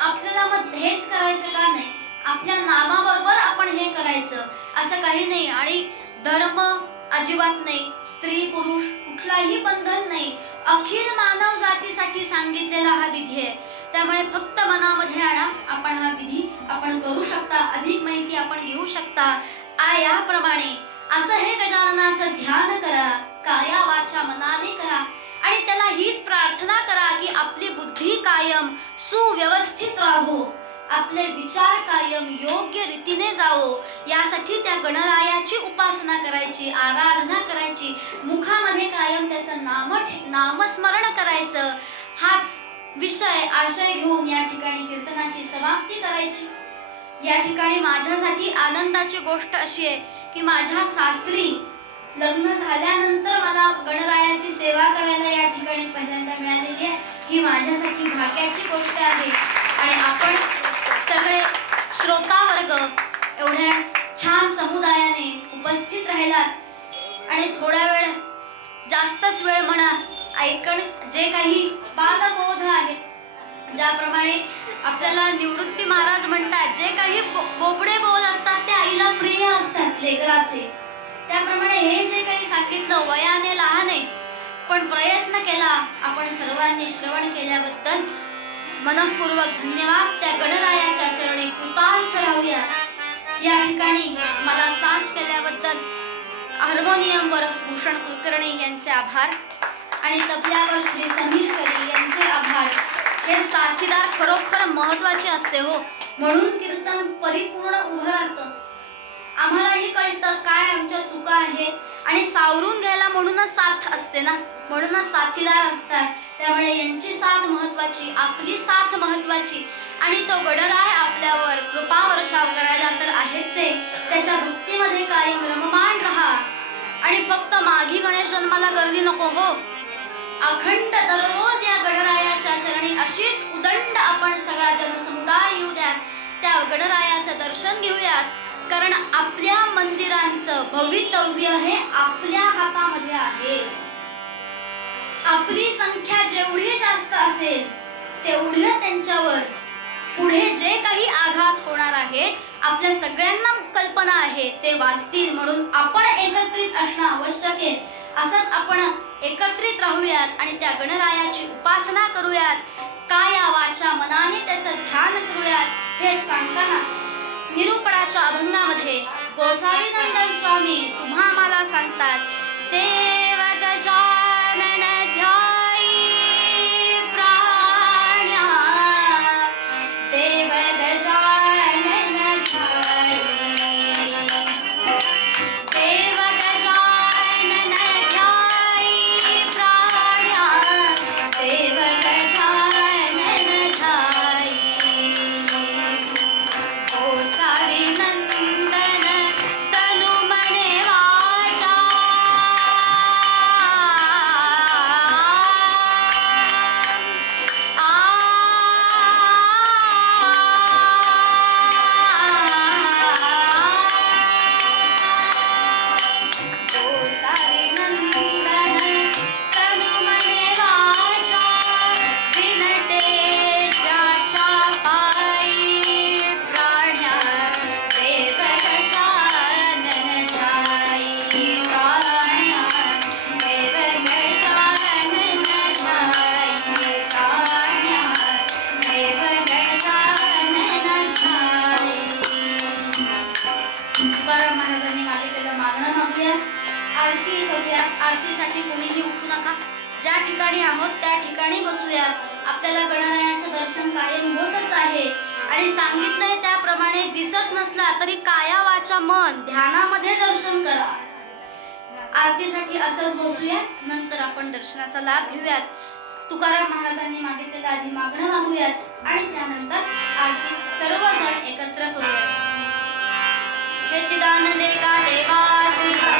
आपल्याला मग हेच करायचं का नाही? आपल्या नामाबरोबर आपण हे करायचं असं काही नाही. आणि धर्म अजिबात नाही, स्त्री पुरुष कुठलाही बंधन नाही. अखिल मानव जातीसाठी सांगितलेला हा विधी आहे. त्यामुळे फक्त मनामध्ये आणा, आपण हा विधी आपण करू शकता. अधिक माहिती आपण घेऊ शकता. याप्रमाणे असं हे गजाननाचं ध्यान करा, काया वाचा मनाने करा. आणि त्याला हीच प्रार्थना करा की आपली बुद्धी कायम सुव्यवस्थित राहो, आपले विचार कायम योग्य रीतीने जावो. यासाठी त्या गणरायाची उपासना करायची, आराधना करायची. मुखामध्ये कायम त्याचं नामस्मरण करायचं. हाच विषय आशय घेऊन या ठिकाणी कीर्तनाची समाप्ती करायची. या ठिकाणी माझ्यासाठी आनंदाची गोष्ट अशी आहे की माझ्या सासरी लग्न झाल्यानंतर मला गणरायाची सेवा करायला या ठिकाणी पहिल्यांदा मिळालेली आहे. ही माझ्यासाठी भाग्याची गोष्ट आहे. आणि आपण सगळे श्रोतावर्ग एवढ्या छान समुदायाने उपस्थित राहिलात आणि थोडा वेळ जास्तच वेळ म्हणा जे काही बालबोध आहेत, ज्याप्रमाणे आपल्याला निवृत्ती महाराज म्हणतात जे काही बोबडे बोल असतात ते आईला प्रिय असतात लेकराचे. त्याप्रमाणे हे जे काही सांगितलं वयाने लहान आहे पण प्रयत्न केला आपण सर्वांनी श्रवण केल्याबद्दल मनःपूर्वक धन्यवाद. त्या गणरायाच्या चरणी कृतार्थ राहूया. या ठिकाणी मला साथ केल्याबद्दल हार्मोनियमवर भूषण कुलकर्णी यांचे आभार आणि तबल्यावर श्री समीर करी यांचे आभार. हे साथीदार खरोखर महत्वाचे असते हो, म्हणून कीर्तन परिपूर्ण उभं राहतं. आम्हालाही कळतं काय आमच्या चुका आहेत आणि सावरून घ्यायला म्हणूनच साथ असते ना, म्हणूनच साथीदार असतात. त्यामुळे यांची साथ महत्वाची, आपली साथ महत्वाची. आणि तो गणराय आपल्यावर कृपा वर्षाव करायला तर आहेच आहे. त्याच्या भक्तीमध्ये कायम रममाण राहा आणि फक्त माघी गणेश जन्माला गर्दी नको हो. अखंड दररोज या गणरायाच्या चरणी अशीच उदंड आपण सगळा जनसमुदाय येऊ द्यात, त्या गणरायाचं दर्शन घेऊयात. कारण आपल्या मंदिरांचं भवितव्य हे आपल्या हातामध्ये आहे. आपली संख्या जेवढी जास्त असेल तेवढे त्यांच्यावर पुढे जे काही आघात होणार आहे आपल्या सगळ्यांना कल्पना आहे ते वाचतील. म्हणून आपण एकत्रित असणं आवश्यक आहे. असंच आपण एकत्रित राहूयात आणि त्या गणरायाची उपासना करूयात. काया वाचा मनाने त्याचं ध्यान करूयात. हे सांगताना निरूपणाच्या अभंगामध्ये गोसावी नंदन स्वामी तुम्हा आम्हाला सांगतात, देव गजानन ध्यायी प्राण्या, देव गजानन ध्यायी, देव गजानन ध्यायी प्राण्या, देव गजानन ध्यायी. गोसावी नंदन तनु मने वाचा, ठिकाणी आहोत त्या ठिकाणी बसूयात. आपल्याला गणरायाचं दर्शन कायम होतच आहे आणि सांगितलंय त्याप्रमाणे दिसत नसला तरी काया वाचा मन ध्यानामध्ये दर्शन करा. आरतीसाठी असंच बसूयात, नंतर आपण दर्शनाचा लाभ घेऊयात. तुकाराम महाराजांनी मागितलेलं आधी मागणं मागूयात आणि त्यानंतर आरती सर्वजण एकत्र करूयात. हे चिदान दे का देवा तुझा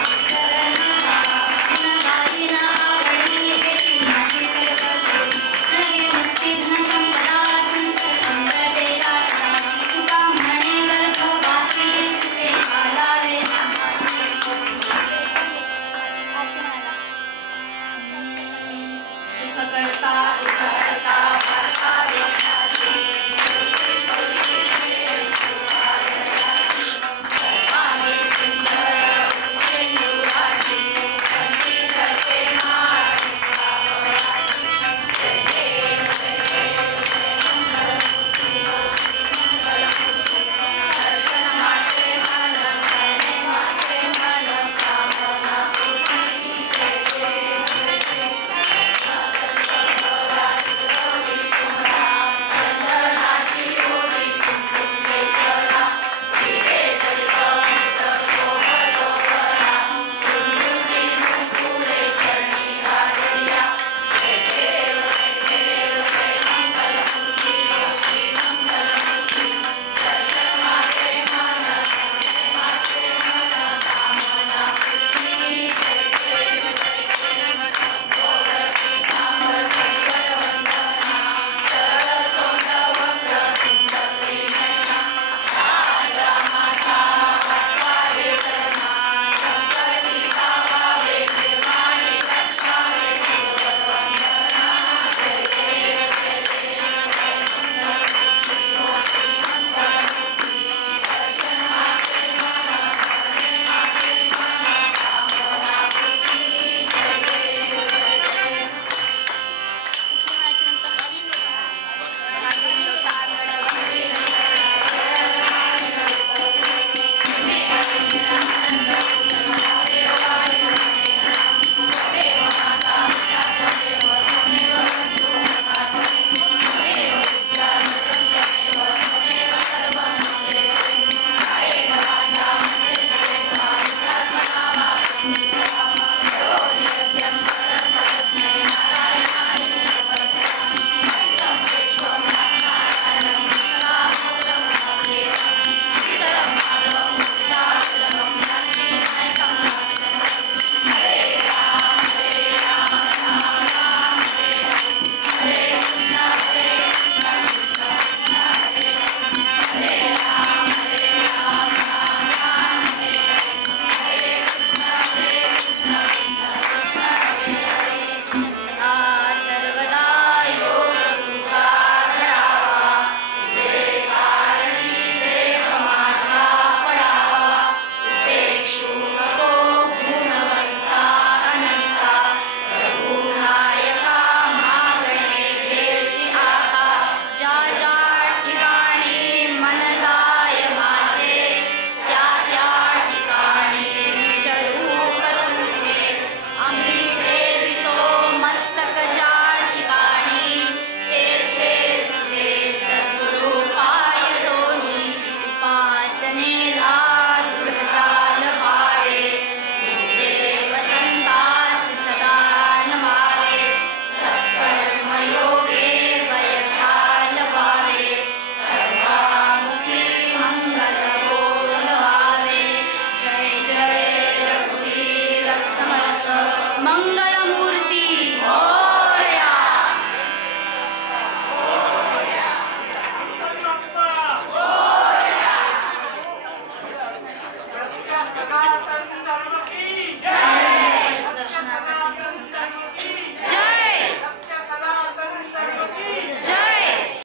मंगलमूर्ती